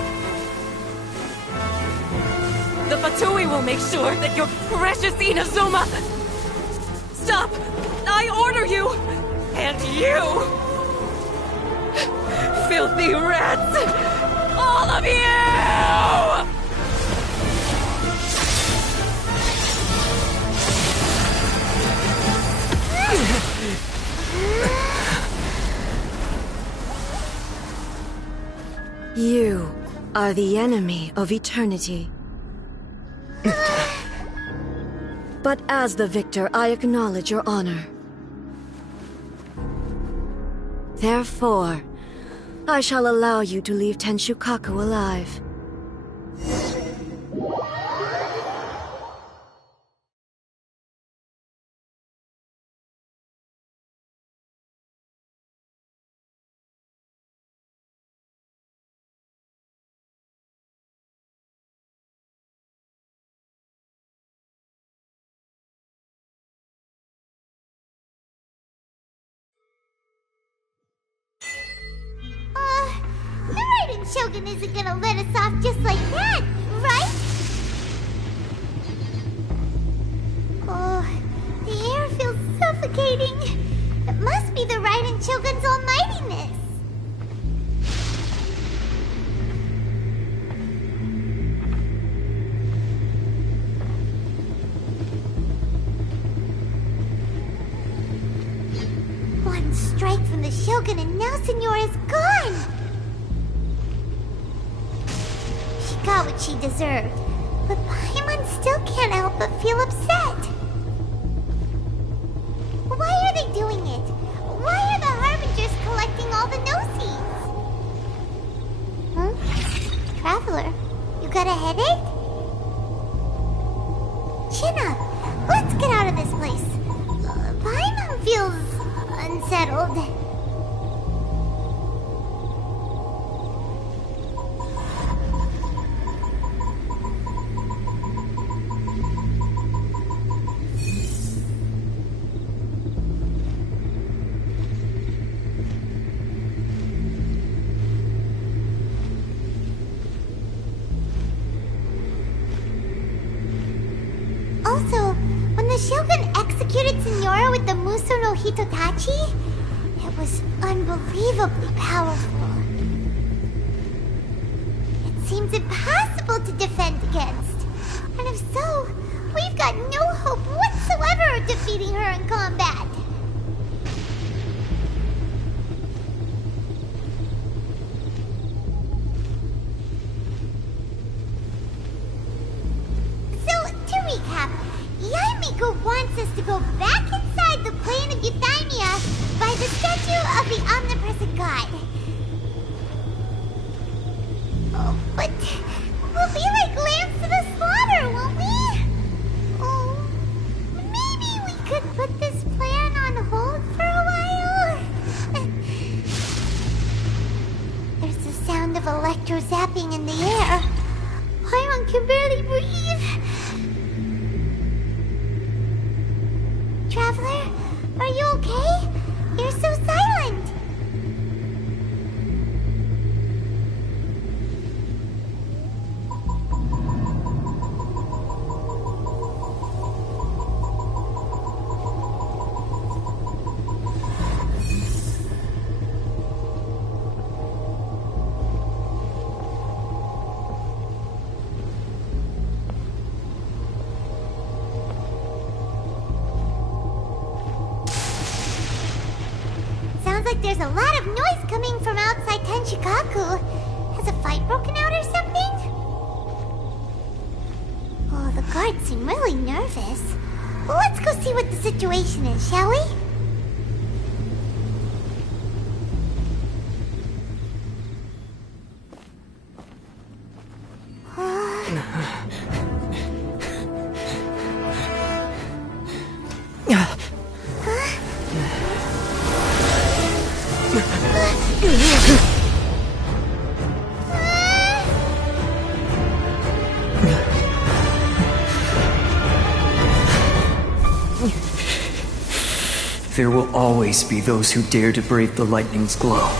The Fatui will make sure that your precious Inazuma... Stop! I order you! And you! Filthy rats! All of you! You are the enemy of eternity. But as the victor, I acknowledge your honor. Therefore, I shall allow you to leave Tenshukaku alive. The Raiden Shogun isn't gonna let us off just like that, right? Oh, the air feels suffocating. It must be the Raiden Shogun's almightiness. One strike from the Shogun and now Signora's gone! She got what she deserved, but Paimon still can't help but feel upset. Why are they doing it? Why are the Harbingers collecting all the no-seeds? Traveler, you got a headache? Chin up. Let's get out of this place. Paimon feels unsettled. Also, when the Shogun executed Signora with the Muso no Hitotachi, it was unbelievably powerful. It seems impossible to defend against. And if so, we've got no hope whatsoever of defeating her in combat. Recap. Yaimiko wants us to go back inside the plane of Euthymia by the statue of the omnipresent god. Oh, but we'll be like lambs to the slaughter, won't we? Oh, maybe we could put this plan on hold for a while? There's the sound of electro-zapping in the air. Paimon can barely breathe. Traveler, are you okay? You're so silent. Like there's a lot of noise coming from outside Tenshikaku. Has a fight broken out or something? Oh, the guards seem really nervous. Well, let's go see what the situation is, shall we? There will always be those who dare to brave the lightning's glow.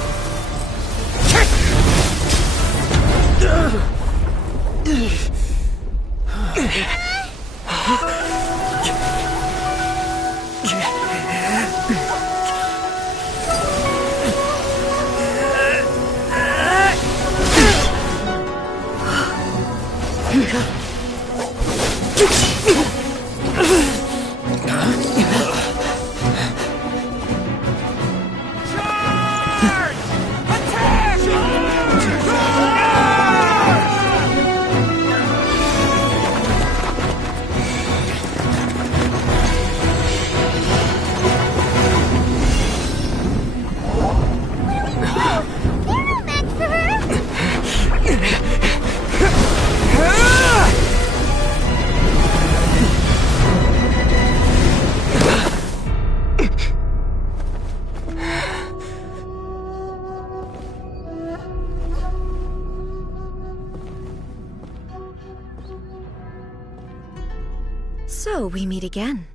So we meet again.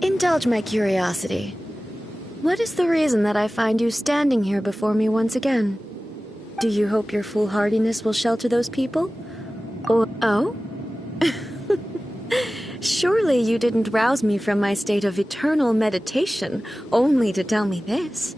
Indulge my curiosity. What is the reason that I find you standing here before me once again? Do you hope your foolhardiness will shelter those people? Oh? Surely you didn't rouse me from my state of eternal meditation only to tell me this.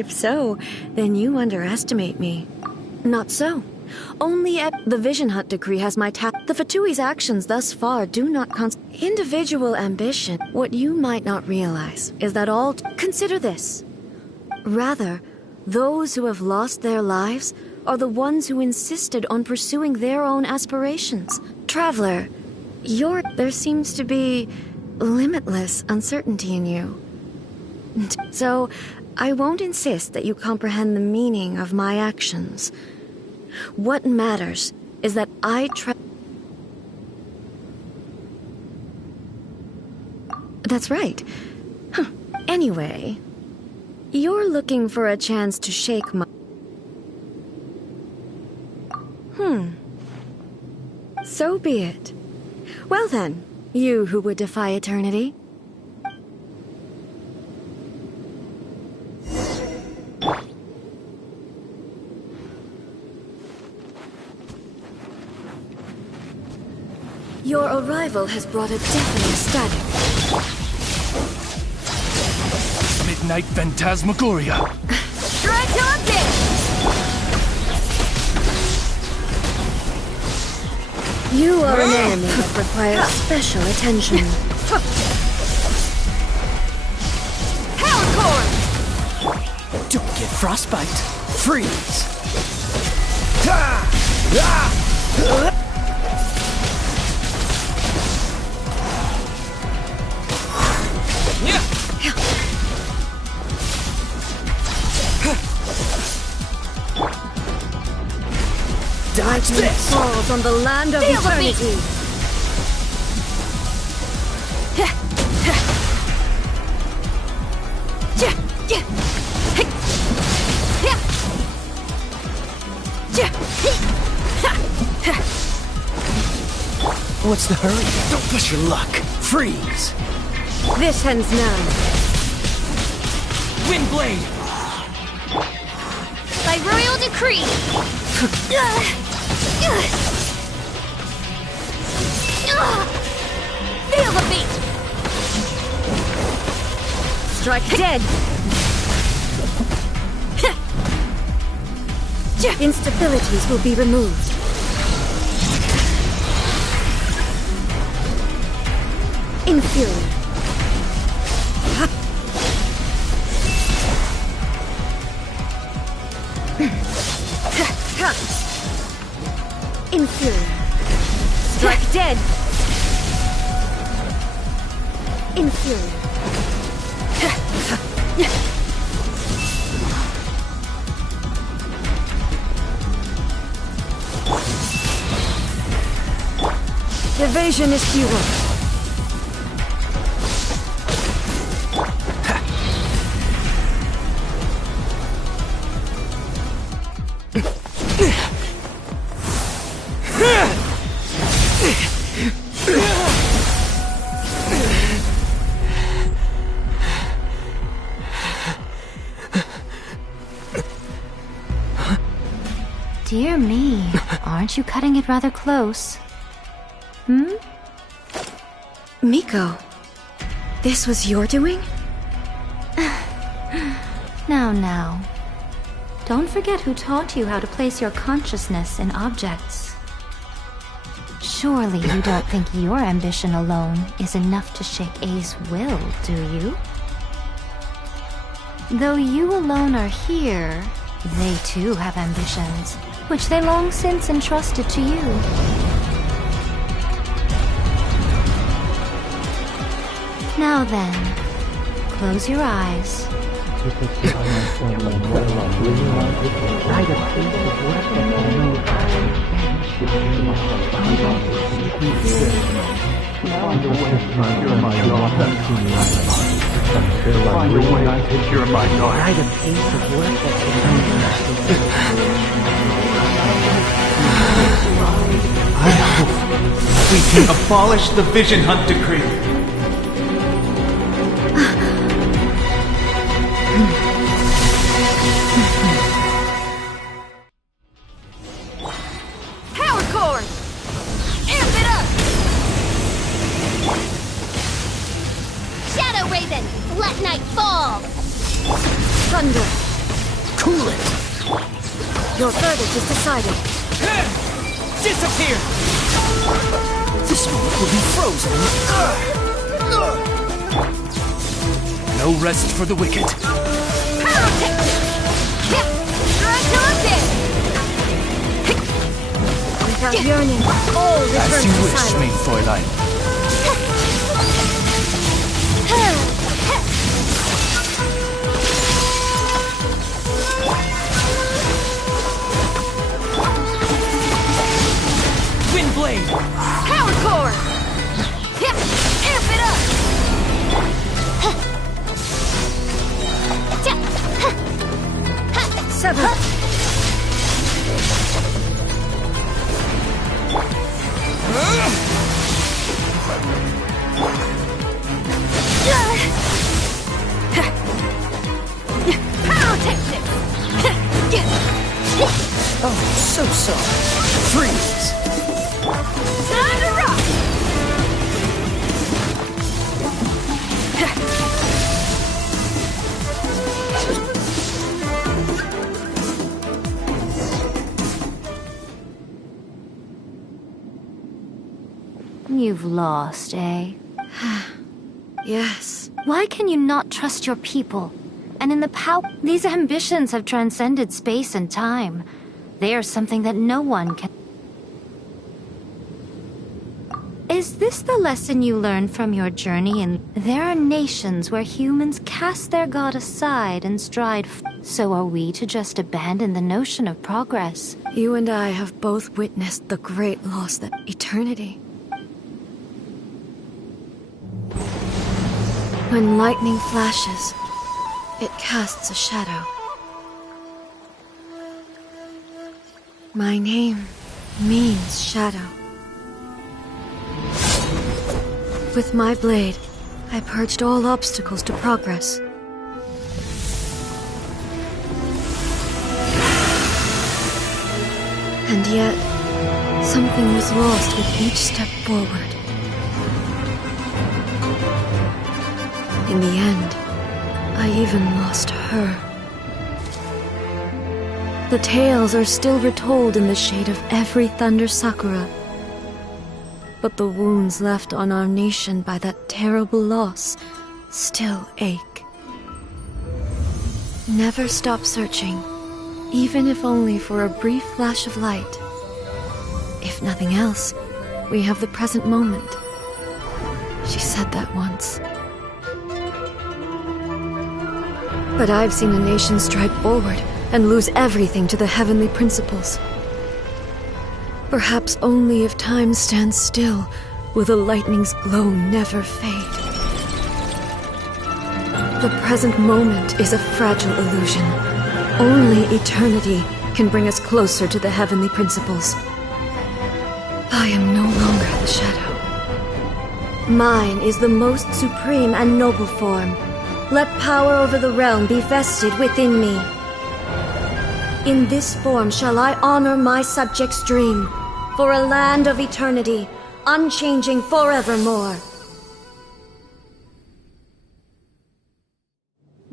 If so, then you underestimate me. Not so. Only the Vision Hunt decree has my The Fatui's actions thus far do not individual ambition. What you might not realize is that all... Consider this. Rather, those who have lost their lives are the ones who insisted on pursuing their own aspirations. Traveler, there seems to be limitless uncertainty in you. So, I won't insist that you comprehend the meaning of my actions. What matters is that That's right. Anyway, you're looking for a chance to shake my... So be it. Well then, you who would defy eternity. Your arrival has brought a deafening static. Midnight Phantasmagoria. Try to update! You are an enemy that requires special attention. Power core! Don't get frostbite. Freeze! Darkness falls on the land of eternity. What's the hurry? Don't push your luck. Freeze! This ends now. Windblade! By royal decree! Feel the beat! Strike dead! Instabilities will be removed. Inferior. Inferior. Strike dead. Inferior. Evasion is futile. Dear me, aren't you cutting it rather close? Miko, this was your doing? Now. Don't forget who taught you how to place your consciousness in objects. Surely you don't think your ambition alone is enough to shake A's will, do you? Though you alone are here, they too have ambitions, which they long since entrusted to you. Now then, close your eyes. I hope we can abolish the Vision Hunt decree. Power core! Amp it up! Shadow Raven, let night fall! Thunder. Cool it! Your verdict is decided. Disappear! This moment will be frozen. No rest for the wicked. Without yearning, all return As you to wish, silence. main Fräulein. Windblade! Power core! Amp it up! Sever! Oh, so soft. Freeze! Time to rock! You've lost, eh? Yes. Why can you not trust your people? And in the power... These ambitions have transcended space and time. They are something that no one can... Is this the lesson you learned from your journey? And there are nations where humans cast their god aside and stride... So are we to just abandon the notion of progress? You and I have both witnessed the great loss that eternity. When lightning flashes, it casts a shadow. My name means shadow. With my blade, I purged all obstacles to progress. And yet, something was lost with each step forward. In the end, I even lost her. The tales are still retold in the shade of every Thunder Sakura. But the wounds left on our nation by that terrible loss still ache. Never stop searching, even if only for a brief flash of light. If nothing else, we have the present moment. She said that once. But I've seen a nation stride forward and lose everything to the heavenly principles. Perhaps only if time stands still will the lightning's glow never fade. The present moment is a fragile illusion. Only eternity can bring us closer to the heavenly principles. I am no longer the shadow. Mine is the most supreme and noble form. Let power over the realm be vested within me. In this form shall I honor my subjects' dream, for a land of eternity, unchanging forevermore.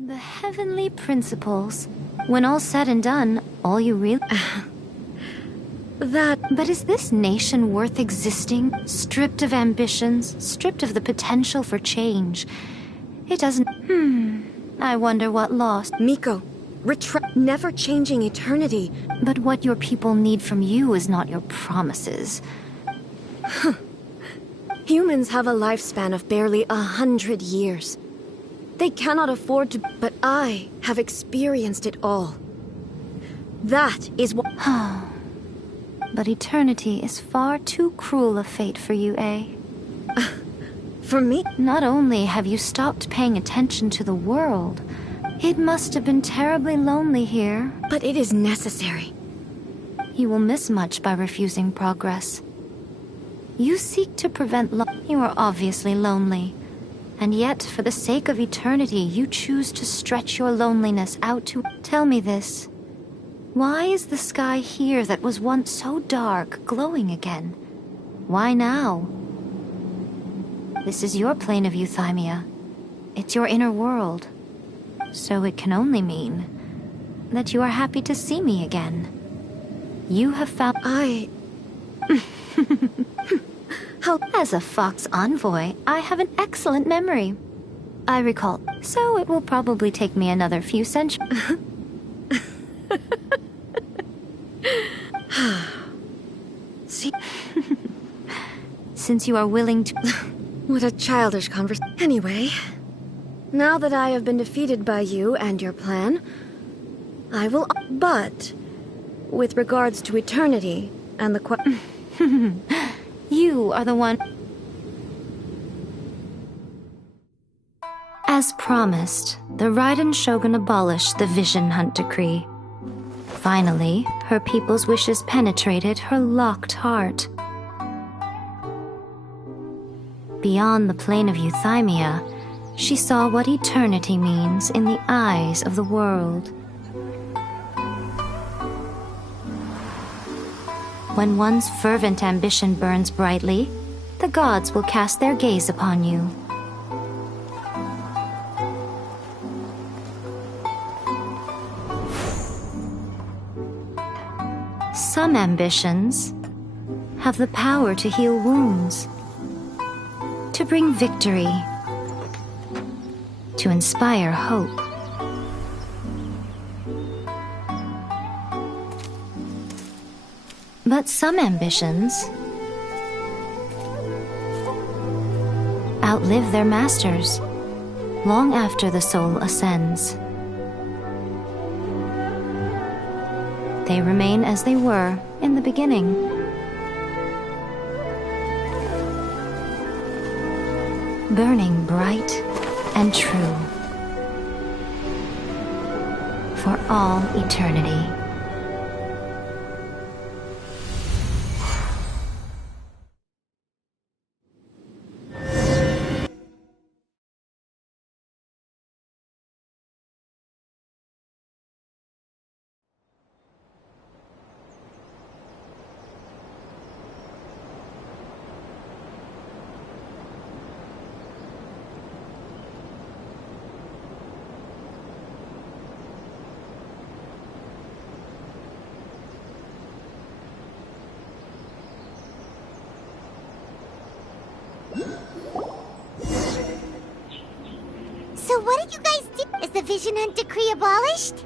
The heavenly principles. When all's said and done, all you really... But is this nation worth existing? Stripped of ambitions, stripped of the potential for change. It doesn't... I wonder what lost. Miko, never changing eternity. But what your people need from you is not your promises. Humans have a lifespan of barely 100 years. They cannot afford to... But I have experienced it all. That is what... But eternity is far too cruel a fate for you, eh? For me? Not only have you stopped paying attention to the world, it must have been terribly lonely here. But it is necessary. You will miss much by refusing progress. You seek to prevent You are obviously lonely. And yet, for the sake of eternity, you choose to stretch your loneliness out to... Tell me this. Why is the sky here that was once so dark glowing again? Why now? This is your plane of euthymia. It's your inner world. So it can only mean... that you are happy to see me again. You have found... As a Fox envoy, I have an excellent memory. I recall, so it will probably take me another few centuries. See? Since you are willing to... What a childish conversation. Anyway, now that I have been defeated by you and your plan, I will... But, with regards to eternity and the You are the one... As promised, the Raiden Shogun abolished the Vision Hunt Decree. Finally, her people's wishes penetrated her locked heart. Beyond the plane of Euthymia, she saw what eternity means in the eyes of the world. When one's fervent ambition burns brightly, the gods will cast their gaze upon you. Some ambitions have the power to heal wounds, to bring victory, to inspire hope. But some ambitions outlive their masters long after the soul ascends. They remain as they were in the beginning. Burning bright and true for all eternity. So what did you guys do? Is the Vision Hunt Decree abolished?